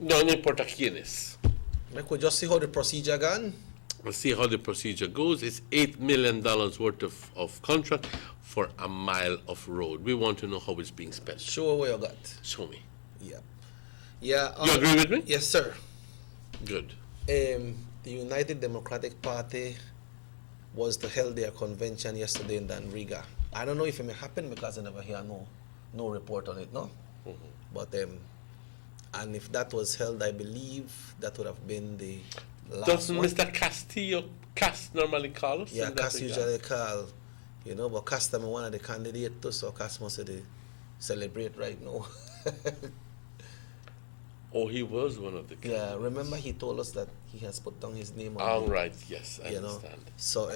No importa quién es. We could just see how the procedure gone. We'll see how the procedure goes. It's $8 million worth of contract for a mile of road. We want to know how it's being spent. Show what you got. Show me. Yeah. Yeah. You agree with me? Yes, sir. Good. The United Democratic Party was to held their convention yesterday in Danriga. I don't know if it may happen because I never hear no report on it, no? Mm-hmm. But and if that was held, I believe that would have been the last Doesn't one. Mr. Cass normally call us? Yeah, Cass usually call, you know, but Cass is one of the candidates too, so Cass must celebrate right now. Oh, he was one of the candidates. Yeah, remember he told us that he has put down his name on All right, yes, I understand. Know? So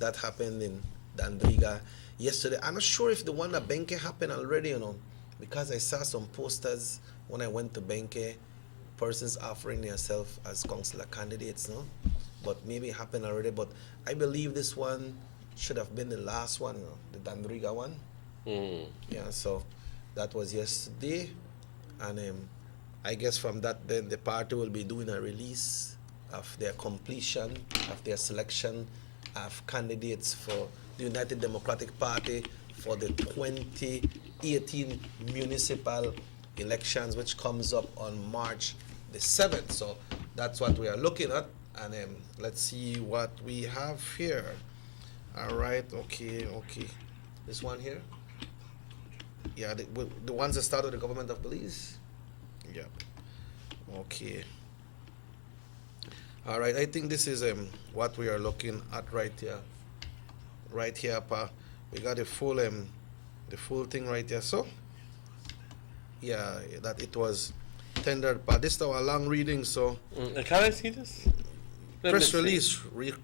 that happened in Dandriga yesterday. I'm not sure if the one at Benke happened already, you know, because I saw some posters when I went to Benke, persons offering themselves as councillor candidates, no? But maybe it happened already, but I believe this one should have been the last one, you know, the Dandriga one. Mm. Yeah, so that was yesterday, and I guess from that then the party will be doing a release of their completion, of their selection of candidates for the United Democratic Party for the 2018 municipal elections, which comes up on March the 7th. So that's what we are looking at, and let's see what we have here. All right, okay. This one here? Yeah, the ones that start with the government of Belize? Yeah. Okay. All right. I think this is what we are looking at right here. Right here, pa. We got the full thing right here. So, yeah, that it was tendered. Pa, this is our long reading. So, can I see this? Press release: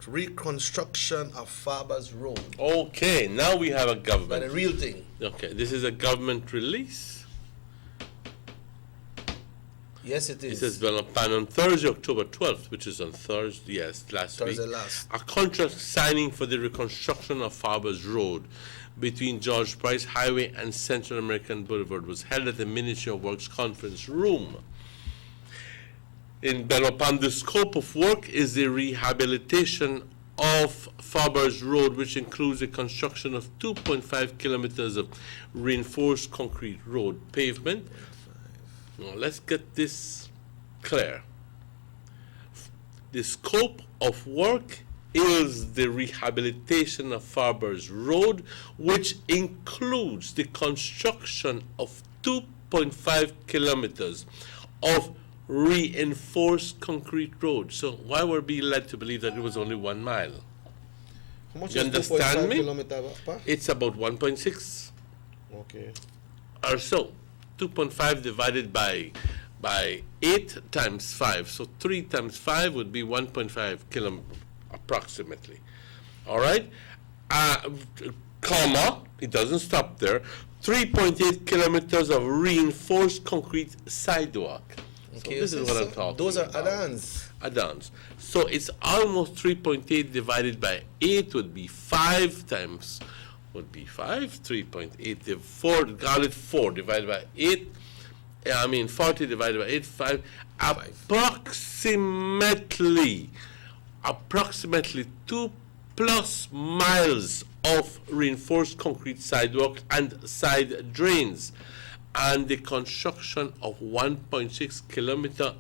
reconstruction of Farber's Road. Okay, now we have a government. But a real thing. Okay, this is a government release. Yes, it is. It says Belmopan on Thursday, October 12th, which is on Thursday, yes, Thursday week. last. A contract signing for the reconstruction of Farber's Road between George Price Highway and Central American Boulevard was held at the Ministry of Works conference room. In Belmopan, the scope of work is the rehabilitation of Farber's Road, which includes the construction of 2.5 kilometers of reinforced concrete road pavement, Now, let's get this clear. The scope of work is the rehabilitation of Farbers Road, which includes the construction of 2.5 kilometers of reinforced concrete road. So why were we led to believe that it was only 1 mile? How much You is understand 2.5 me? kilometer, pa? It's about 1.6 Okay. or so. 2.5 divided by 8 times 5. So 3 times 5 would be 1.5 kilometers approximately. All right? Comma, it doesn't stop there. 3.8 kilometers of reinforced concrete sidewalk. Okay, So this is what I'm talking those are about. add-ons. Add-ons. So it's almost 3.8 divided by 8 would be 5 times, would be 5, 3.8, 4, call it 4 divided by 8, 40 divided by 8, 5, approximately 2+ miles of reinforced concrete sidewalk and side drains, and the construction of 1.6 kilometer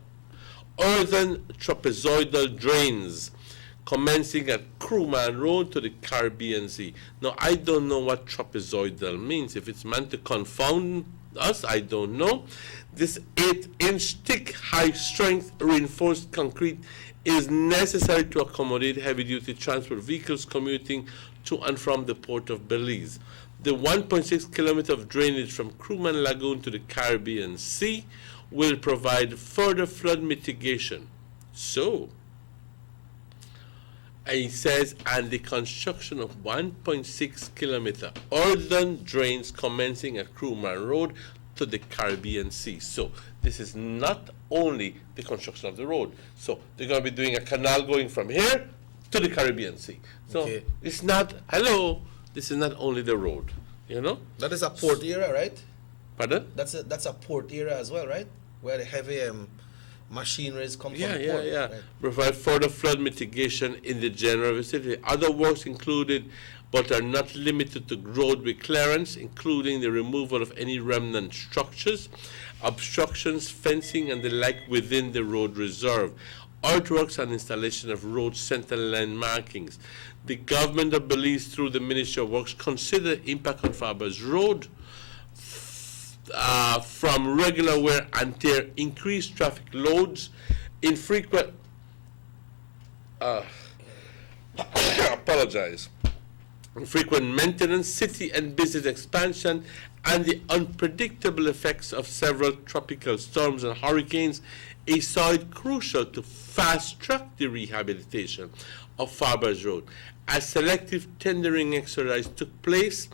earthen trapezoidal drains commencing at Crewman Road to the Caribbean Sea. Now, I don't know what trapezoidal means. If it's meant to confound us, I don't know. This 8-inch thick, high-strength reinforced concrete is necessary to accommodate heavy-duty transport vehicles commuting to and from the port of Belize. The 1.6 kilometer of drainage from Crewman Lagoon to the Caribbean Sea will provide further flood mitigation. So, he says, and the construction of 1.6 kilometer earthen drains commencing at Crewman Road to the Caribbean Sea. So, this is not only the construction of the road. So, they're going to be doing a canal going from here to the Caribbean Sea. So, Okay. it's not, this is not only the road, you know? That is a port area, right? Pardon? That's a port area as well, right? Where the heavy machineries come from the port. Yeah. Right. Provide further flood mitigation in the general vicinity. Other works included, but are not limited to roadway clearance, including the removal of any remnant structures, obstructions, fencing, and the like within the road reserve. Earthworks and installation of road center line markings. The government of Belize, through the Ministry of Works, consider impact on Farbers Road from regular wear and tear, increased traffic loads, infrequent infrequent maintenance, city and business expansion, and the unpredictable effects of several tropical storms and hurricanes, he saw it crucial to fast-track the rehabilitation of Farbers Road. A selective tendering exercise took place.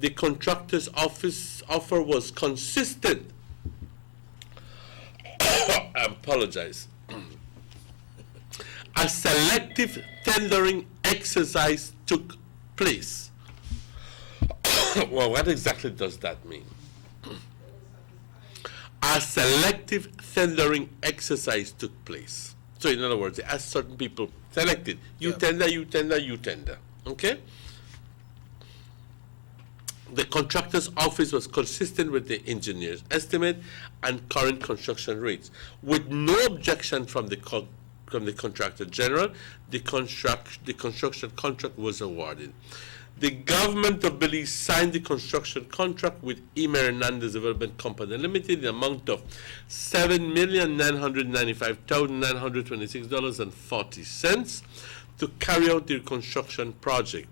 The contractor's offer was consistent. I apologize. A selective tendering exercise took place. Well, what exactly does that mean? A selective tendering exercise took place. So in other words, as certain people selected, you tender, you tender, you tender. Okay? The contractor's office was consistent with the engineer's estimate and current construction rates. With no objection from the contractor general, the construction contract was awarded. The government of Belize signed the construction contract with Emer Hernandez Development Company Limited in the amount of $7,995,926.40 to carry out the construction project.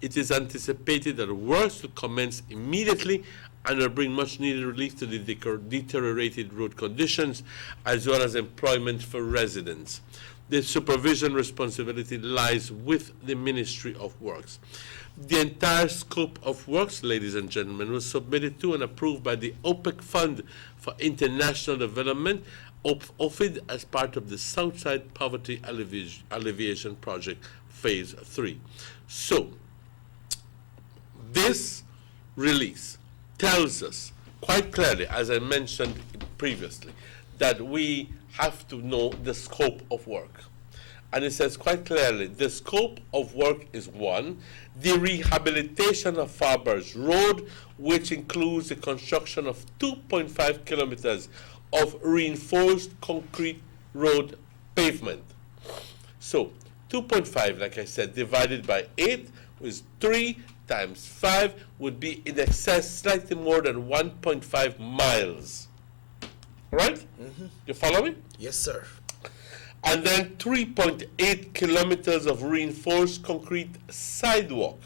It is anticipated that works will commence immediately and will bring much needed relief to the deteriorated road conditions as well as employment for residents. The supervision responsibility lies with the Ministry of Works. The entire scope of works, ladies and gentlemen, was submitted to and approved by the OPEC Fund for International Development, OFID, as part of the Southside Poverty Alleviation Project, Phase 3. So, this release tells us quite clearly, as I mentioned previously, that we have to know the scope of work. And it says quite clearly, the scope of work is one, the rehabilitation of Farbers Road, which includes the construction of 2.5 kilometers of reinforced concrete road pavement. So 2.5, like I said, divided by 8 is 3 times 5 would be in excess, slightly more than 1.5 miles. Right? Mm-hmm. You follow me? Yes, sir. And then 3.8 kilometers of reinforced concrete sidewalk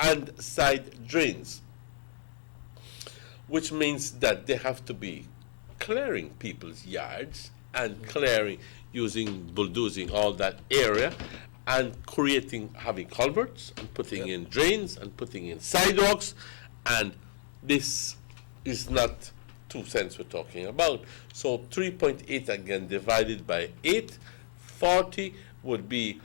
and side drains, which means that they have to be clearing people's yards and clearing, using bulldozing all that area and having culverts and putting in drains and putting in sidewalks. And this is not 2 cents we're talking about. So 3.8 again divided by 8, 40 would be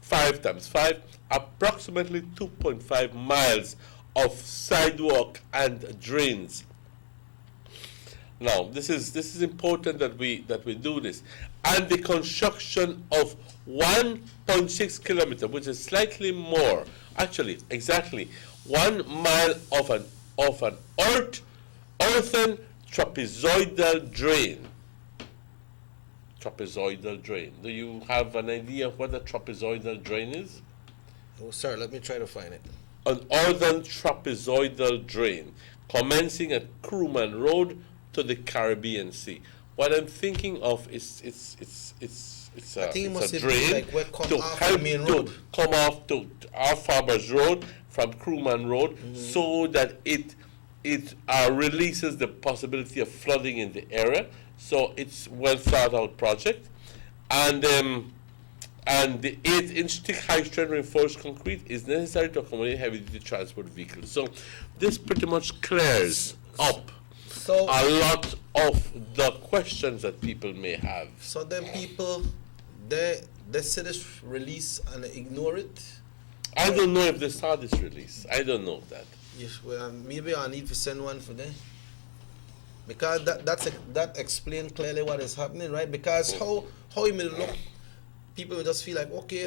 5 times 5, approximately 2.5 miles of sidewalk and drains. Now, this is important that we do this. And the construction of 1.6 kilometers, which is slightly more, actually, exactly 1 mile of an earthen trapezoidal drain. Trapezoidal drain. Do you have an idea of what a trapezoidal drain is? Oh, sir, let me try to find it. An earthen trapezoidal drain commencing at Crewman Road to the Caribbean Sea. What I'm thinking of is it's a drain like to help to come off to our Farmers Road from Crewman Road, so that it releases the possibility of flooding in the area. So it's well thought out project, and the 8-inch thick high strength reinforced concrete is necessary to accommodate heavy duty transport vehicles. So this pretty much clears up a lot of the questions that people may have. So then people, they see this release and ignore it? I don't know if they saw this release. I don't know that. Yes, well, maybe I need to send one for them. Because that explains clearly what is happening, right? Because how it may look, people will just feel like, okay,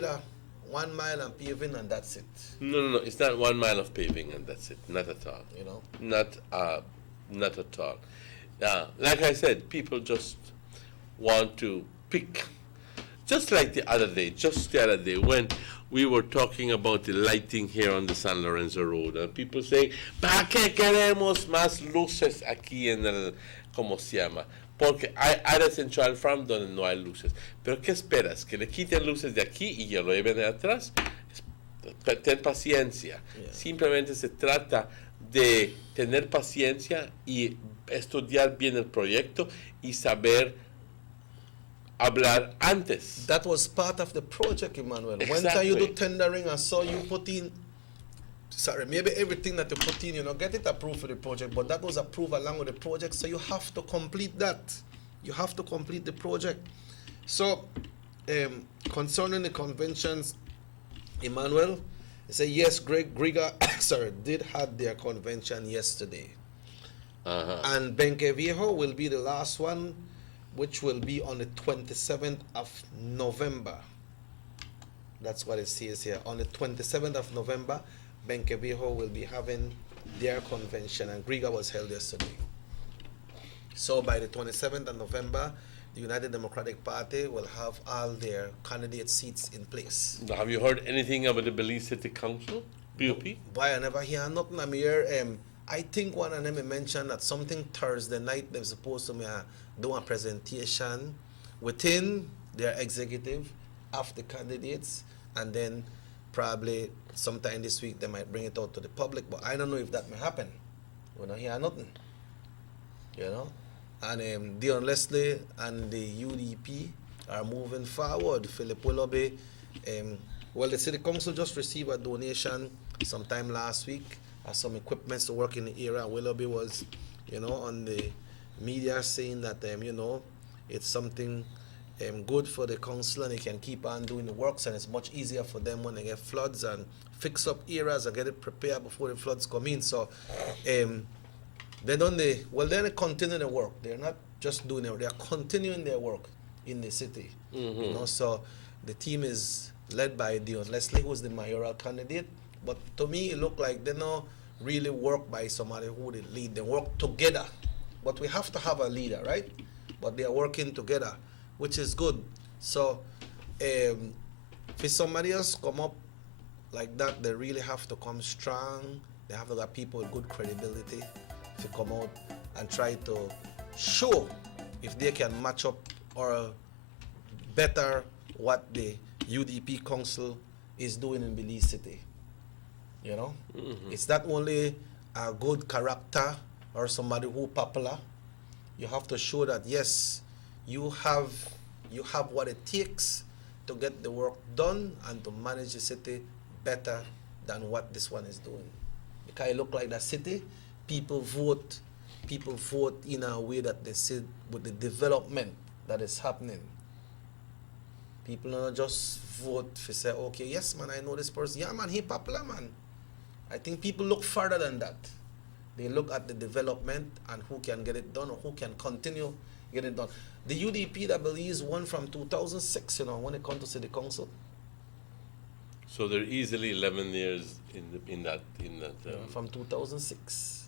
1 mile and paving and that's it. No, it's not 1 mile of paving and that's it. Not at all. You know? Not at all. Like I said, people just want to pick. Just like the other day, when we were talking about the lighting here on the San Lorenzo Road, and people saying, ¿para qué queremos más luces aquí en el, ¿cómo se llama? Porque hay áreas en Central Farm donde no hay luces. Pero ¿qué esperas? ¿Que le quiten luces de aquí y ya lo lleven de atrás? Ten paciencia. Simplemente se trata de tener paciencia y estudiar bien el proyecto y saber hablar antes. That was part of the project, Emmanuel. Exactly. When time you do tendering, I saw you put in, maybe everything that you put in, get it approved for the project, but that was approved along with the project, so you have to complete that. You have to complete the project. So, concerning the conventions, Emmanuel, they say yes, Griga, did have their convention yesterday. And Benque Viejo will be the last one, which will be on the 27th of November. That's what it says here. On the 27th of November, Benque Viejo will be having their convention, and Griga was held yesterday. So by the 27th of November, the United Democratic Party will have all their candidate seats in place. Now, have you heard anything about the Belize City Council, BOP? Why I never hear nothing. I'm here. I think one of them mentioned that something Thursday night they're supposed to do a presentation within their executive of the candidates, and then probably sometime this week they might bring it out to the public, but I don't know if that may happen. We don't hear nothing, and Dion Leslie and the UDP are moving forward. Philip Willoughby, the city council just received a donation sometime last week of some equipment to work in the area. Willoughby was on the media saying that it's something good for the council, and they can keep on doing the works, and it's much easier for them when they get floods and fix up areas and get it prepared before the floods come in. So they continue the work. They're not just doing it, they're continuing their work in the city. So the team is led by Dion Leslie, who's the mayoral candidate, but to me it looked like they don't really work by somebody who they lead. They work together but we have to have a leader, right? But they are working together, which is good. So, for somebody else come up like that, they really have to come strong. They have to have people with good credibility to come out and try to show if they can match up or better what the UDP Council is doing in Belize City. You know, it's not only a good character or somebody who popular. You have to show that yes, you have what it takes to get the work done and to manage the city better than what this one is doing. Because it look like the city, people vote in a way that they see with the development that is happening. People don't just vote to say, okay, yes man, I know this person. Yeah man, he popular man. I think people look further than that. They look at the development and who can get it done or who can continue getting it done. The UDP that Belize won from 2006, you know, when it comes to city council. So they're easily 11 years in that from 2006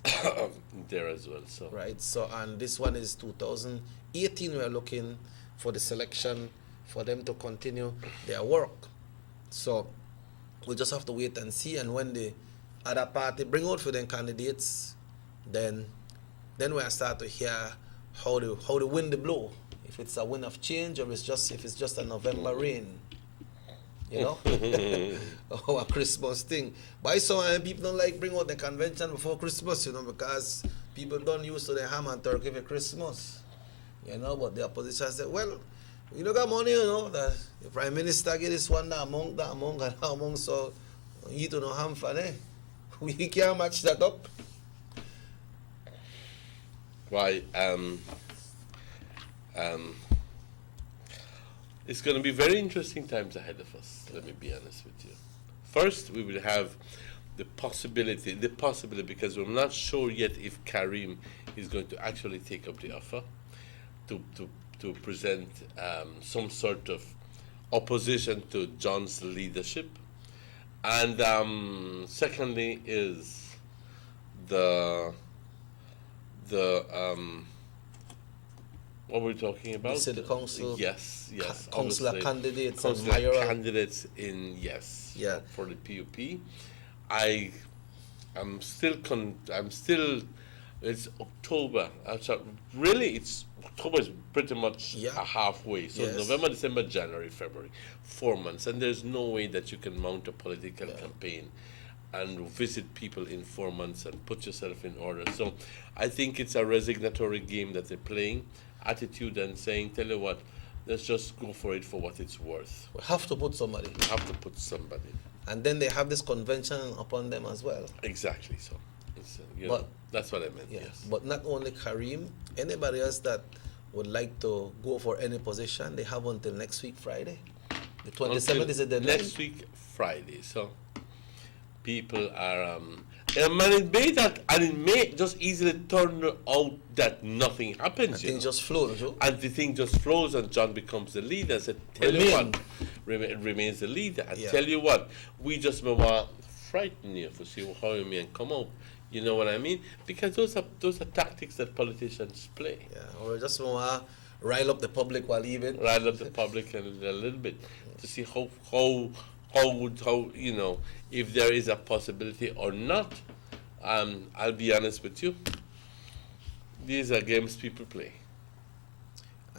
there as well. So right. So and this one is 2018. We are looking for the selection for them to continue their work. So we'll just have to wait and see. And when the other party bring out for them candidates, then we'll start to hear how the wind the blow. If it's a wind of change or if it's just a November rain. You know? Or a Christmas thing. But I saw people don't like bring out the convention before Christmas, you know, because people don't used to the ham and turkey for Christmas. You know, but the opposition said, well, you don't got money, you know, the Prime Minister get this one, that among, so you don't know ham for that. We can't match that up. Why, it's going to be very interesting times ahead of us, let me be honest with you. First, we will have the possibility, because we're not sure yet if Karim is going to actually take up the offer to present some sort of opposition to John's leadership. And secondly is the what we're talking about? The city council. Yes. Councillor candidates. Councillor candidates in for the PUP. I'm still. It's October. October is pretty much halfway. So November, December, January, February, 4 months, and there's no way that you can mount a political campaign and visit people in 4 months and put yourself in order. So I think it's a resignatory game that they're playing, attitude and saying, tell you what, let's just go for it for what it's worth. We have to put somebody. And then they have this convention upon them as well. Exactly so. That's what I meant, yes. But not only Karim, anybody else that would like to go for any position, they have until next week, Friday. The 27th is the deadline. Next week, Friday. So people are, it may just easily turn out that nothing happens. The thing just flows, and the thing just flows, and John becomes the leader. So tell you what, remains the leader. And tell you what, we just want to frighten you to see how you may come out. You know what I mean? Because those are tactics that politicians play. Yeah, or just want to rile up the public while even. Rile up the public a little bit to see how you know, if there is a possibility or not. I'll be honest with you. These are games people play.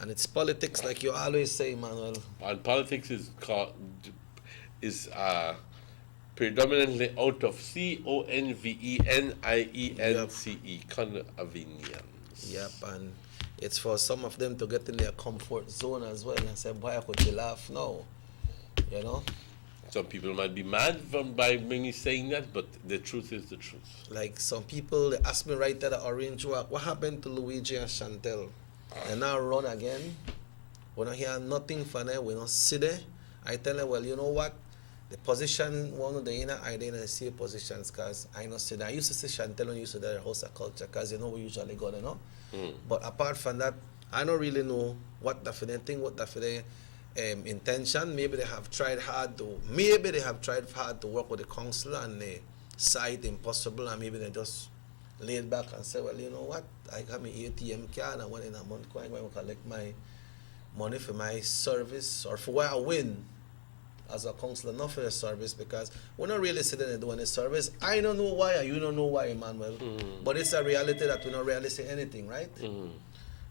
And it's politics, like you always say, Manuel. And politics is predominantly out of convenience. Convenience. Yep, and it's for some of them to get in their comfort zone as well and say, boy, I could laugh now. You know? Some people might be mad by me saying that, but the truth is the truth. Like some people, they ask me right at the Orange Walk, what happened to Luigi and Chantel? They now run again. We don't hear nothing from them. We don't see there. I tell them, well, you know what? The position, one of the inner, I didn't see positions because I don't see that. I used to see Chantel when you used to do the House of Culture because you know we usually go there, no? But apart from that, I don't really know what the intention. Maybe they have tried hard to work with the council and they saw it impossible, and maybe they just laid back and say, well, you know what? I got my ATM card and when in a month going to collect my money for my service or for what I win as a counselor, not for the service, because we're not really sitting and doing the service. I don't know why, or you don't know why, Emmanuel. But it's a reality that we don't really say anything, right?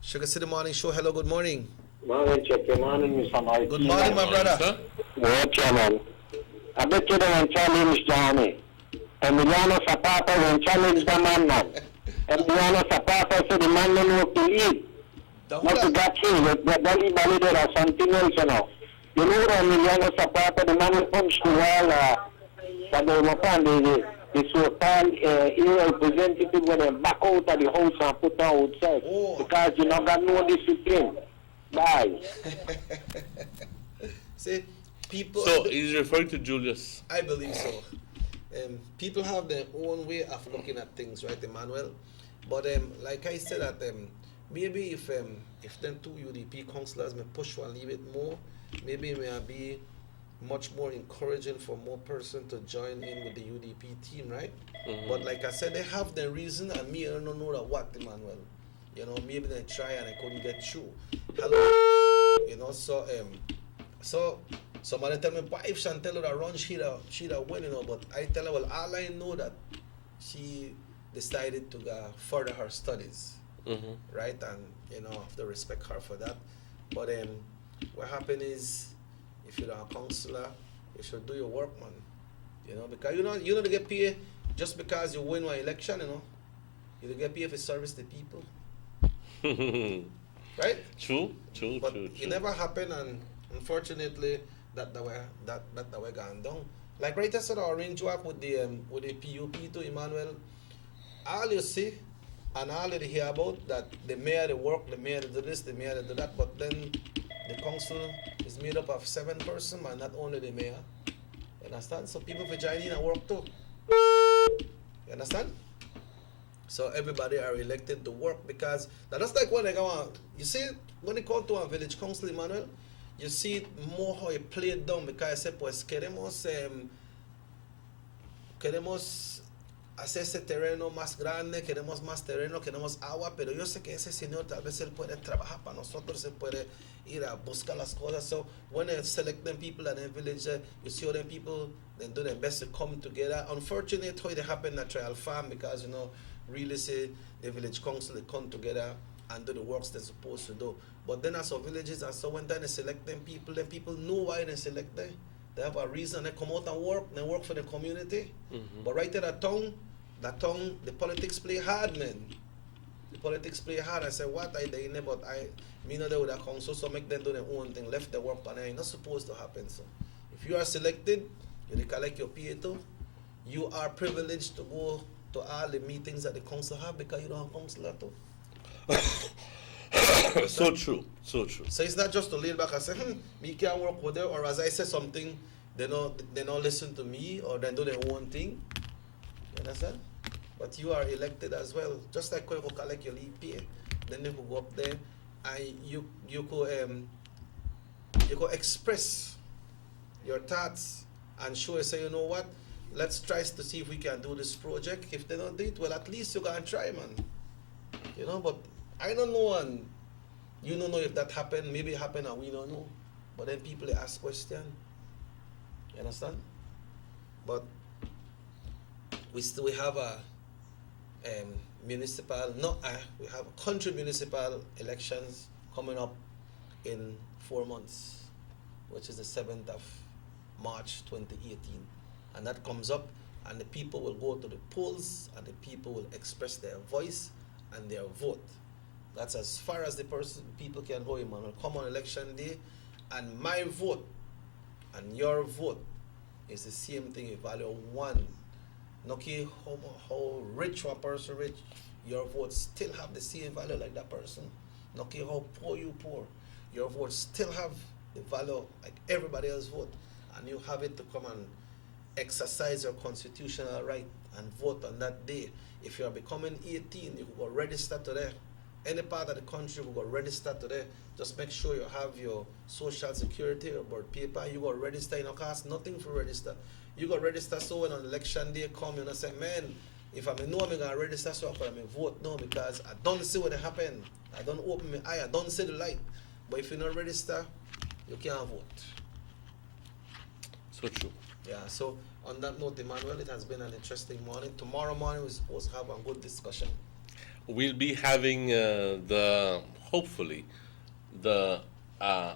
Sugar City Morning Show, hello, good morning. Morning, check. Good morning, Mr. Martin. Good morning, my brother. Okay, man. I bet you don't challenge Johnny. Emiliano Zapata will challenge the man. Emiliano Zapata said the man don't know to eat. Not to get him, but then he validated or something else, you know. You know, Emiliano Zapata, the man who punched the wall, that they were found, the so-called representative when they back out of the house and put them outside. Because you know, got no discipline. Bye. See, people. So he's referring to Julius. I believe so. People have their own way of looking at things, right, Emmanuel? But like I said, that maybe if them two UDP councillors may push one a little bit more, maybe it may be much more encouraging for more person to join in with the UDP team, right? But like I said, they have their reason, and me, I don't know that what, Emmanuel. You know, maybe they try and I couldn't get through. Hello, you know, so somebody tell me, but if Chantel would have run, she'd have win, you know. But I tell her, well, all I know that she decided to further her studies, right? And you know, I have to respect her for that. But what happened is, if you're a counselor, you should do your work, man. You know, because you don't get paid just because you win one election, you know. You don't get paid for service to people. Right? True. But it never happened, and unfortunately, that way gone down. Like right after the orange walk with the PUP to Emmanuel, all you see and all you hear about that the mayor they work, the mayor they do this, the mayor they do that, but then the council is made up of 7 persons, and not only the mayor. You understand? So people for join in and work too. You understand? So everybody are elected to work, because that's like when they go on. You see, when they come to a village council, Emmanuel, you see it more how it played down, because I say, pues queremos hacer ese terreno más grande, queremos más terreno, queremos agua, pero yo sé que ese señor tal vez él puede trabajar para nosotros, él puede ir a buscar las cosas. So when they select them people at the village, you see all them people, they do their best to come together. Unfortunately, it happened at Trial Farm, because, you know, really say the village council, they come together and do the works they're supposed to do. But then as our villages, and so when they select them people, then people know why they select them. They have a reason, they come out and work, they work for the community. But right there, that tongue, the politics play hard, man. The politics play hard. I say, what I they but me know they would have council, so make them do their own thing, left the work, and it's not supposed to happen. So if you are selected, you collect your PA too. You are privileged to go to all the meetings that the council have, because you don't have councillor too. So true. So it's not just to lay back and say, me can't work with them, or as I say something, they don't listen to me, or they do their own thing. You understand? But you are elected as well. Just like when you collect your lead PA, then you could go up there and you could express your thoughts and show and say, you know what, let's try to see if we can do this project. If they don't do it, well, at least you can try, man. You know, but I don't know, and you don't know if that happened. Maybe it happened and we don't know. But then people ask questions. You understand? But we have a we have country municipal elections coming up in 4 months, which is the 7th of March 2018. And that comes up, and the people will go to the polls, and the people will express their voice and their vote. That's as far as people can go, Emmanuel. Come on election day, and my vote and your vote is the same thing. You value one. No care how rich one person rich, your vote still have the same value like that person. No care how poor you poor, your vote still have the value like everybody else's vote. And you have it to come and exercise your constitutional right and vote on that day. If you are becoming 18, you can go register today. Any part of the country, you can go register today. Just make sure you have your social security or birth paper. You go register, it don't cost nothing for register. You go register, so when on election day come, you know, say, man, If I know I'm going to register, so I'm going to vote now because I don't see what happened. I don't open my eye, I don't see the light. But if you don't register, you can't vote. So true. Yeah, so on that note, Emmanuel, it has been an interesting morning. Tomorrow morning we're supposed to have a good discussion. We'll be having hopefully, a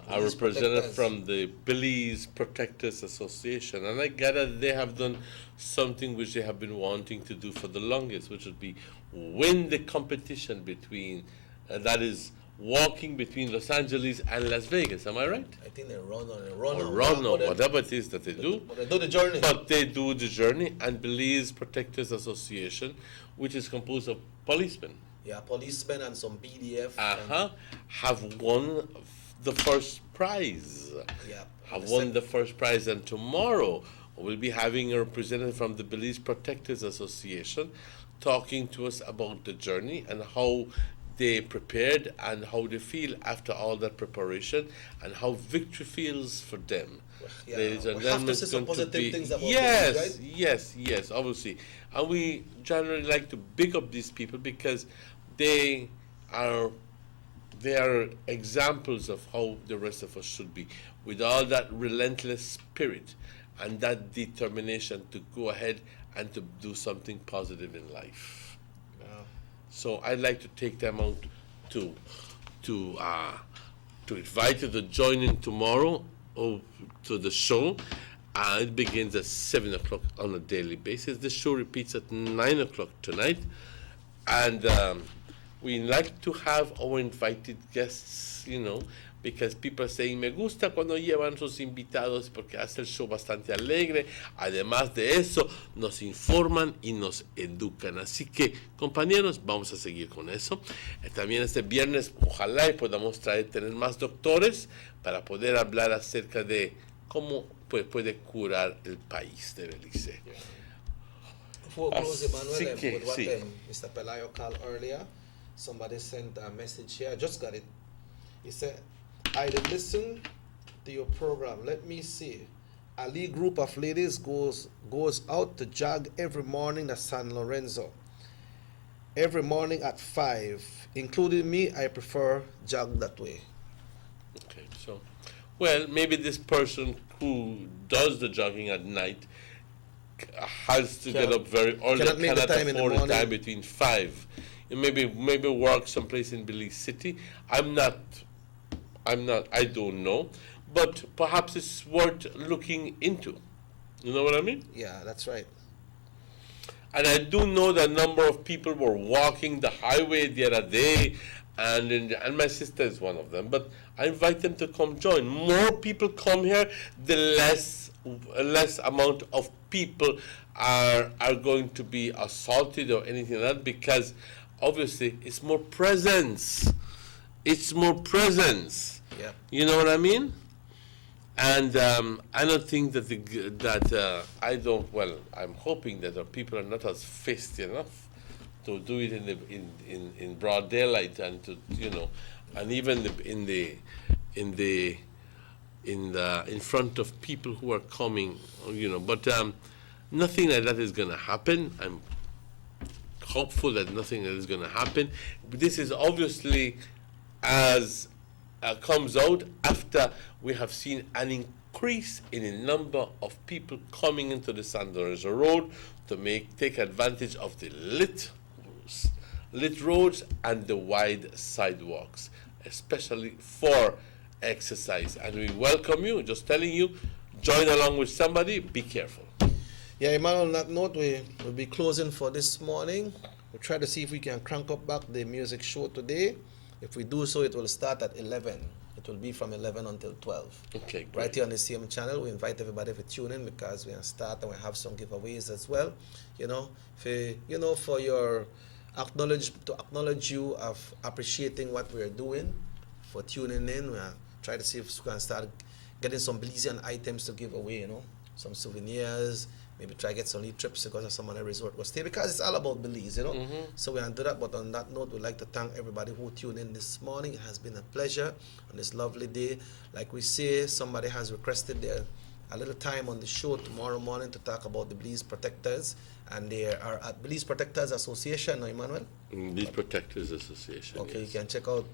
representative from the Belize Protectors Association. And I gather they have done something which they have been wanting to do for the longest, which would be win the competition between, that is, walking between Los Angeles and Las Vegas. Am I right? I think they run Or whatever it is that they do. But they do the journey. But they do the journey, and Belize Protectors Association, which is composed of policemen. Yeah, policemen and some BDF. Have won the first prize. Yeah. Have won the first prize, and tomorrow we'll be having a representative from the Belize Protectors Association talking to us about the journey and how they prepared and how they feel after all that preparation and how victory feels for them. Yeah, Ladies and we have gentlemen, to say some positive things about yes, this, right? yes, obviously. And we generally like to big up these people because they are examples of how the rest of us should be, with all that relentless spirit and that determination to go ahead and to do something positive in life. So I'd like to take them out to invite you to join in tomorrow to the show. It begins at 7 o'clock on a daily basis. The show repeats at 9 o'clock tonight. And we like to have our invited guests, because people are saying, me gusta cuando llevan sus invitados porque hace el show bastante alegre. Además de eso, nos informan y nos educan. Así que, compañeros, vamos a seguir con eso. También este viernes, ojalá y podamos tener más doctores para poder hablar acerca de cómo puede curar el país de Belice. Before we close, Emmanuel, with what sí. Mr. Pelayo called earlier, somebody sent a message here. I just got it. He said, I did listen to your program. Let me see. A lead group of ladies goes out to jog every morning at San Lorenzo. Every morning at 5. Including me, I prefer jog that way. Okay, so, well, maybe this person who does the jogging at night has to get up very early, cannot afford the time between 5. And maybe work someplace in Belize City. I don't know, but perhaps it's worth looking into. You know what I mean? Yeah, that's right. And I do know that a number of people were walking the highway the other day, and my sister is one of them. But I invite them to come join. More people come here, the less amount of people are going to be assaulted or anything like that, because obviously it's more presence. It's more presence. Yeah. You know what I mean? And I don't think that I'm hoping that the people are not as feisty enough to do it in broad daylight and to and even in front of people who are coming, But nothing like that is going to happen. I'm hopeful that nothing is going to happen. But this is obviously as comes out after we have seen an increase in the number of people coming into the San Lorenzo Road to take advantage of the lit roads and the wide sidewalks, especially for exercise. And we welcome you, just telling you, join along with somebody, be careful. Yeah, Emmanuel, on that note, we'll be closing for this morning. We'll try to see if we can crank up back the music show today. If we do so, it will start at 11. It will be from 11 until 12. Okay, great. Right here on the same channel. We invite everybody to tune in because we're going to start and we have some giveaways as well. For your acknowledge you of appreciating what we're doing, for tuning in. We'll try to see if we can start getting some Belizean items to give away, some souvenirs. Maybe try to get some trips to go to some other resort or stay, because it's all about Belize, So we're going to do that. But on that note, we'd like to thank everybody who tuned in this morning. It has been a pleasure on this lovely day. Like we say, somebody has requested a little time on the show tomorrow morning to talk about the Belize Protectors and they are at Police Protectors Association, no, Emmanuel? Police Protectors Association. Okay, yes. you can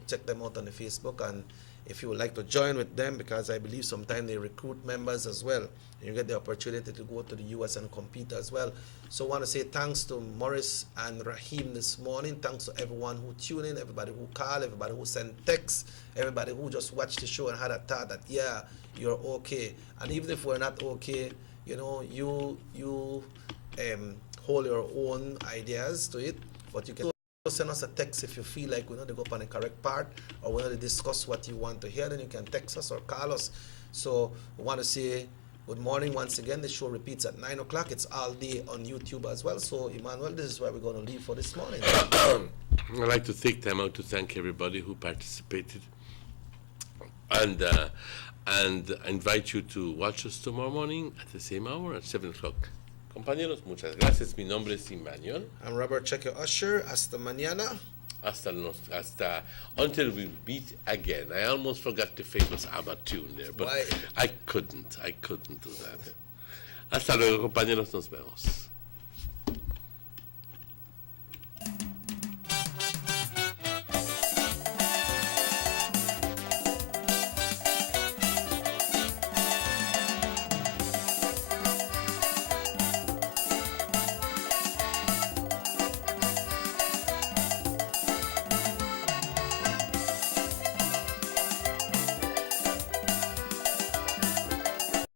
check them out on the Facebook, and if you would like to join with them, because I believe sometimes they recruit members as well, and you get the opportunity to go to the US and compete as well. So I want to say thanks to Morris and Raheem this morning. Thanks to everyone who tuned in, everybody who called, everybody who sent texts, everybody who just watched the show and had a thought that, yeah, you're okay. And even if we're not okay, you know, you hold your own ideas to it, but you can send us a text if you feel like we know to go up on the correct part, or we know to discuss what you want to hear, then you can text us or call us. So we want to say good morning once again. The show repeats at 9 o'clock. It's all day on YouTube as well. So Emmanuel, this is where we're going to leave for this morning. I'd like to take time out to thank everybody who participated, and invite you to watch us tomorrow morning at the same hour at 7 o'clock. Compañeros, muchas gracias. Mi nombre es Emmanuel. I'm Robert Checker Usher. Hasta mañana. Hasta until we meet again. I almost forgot the famous ABBA tune there, but Why? I couldn't do that. Hasta luego, compañeros. Nos vemos.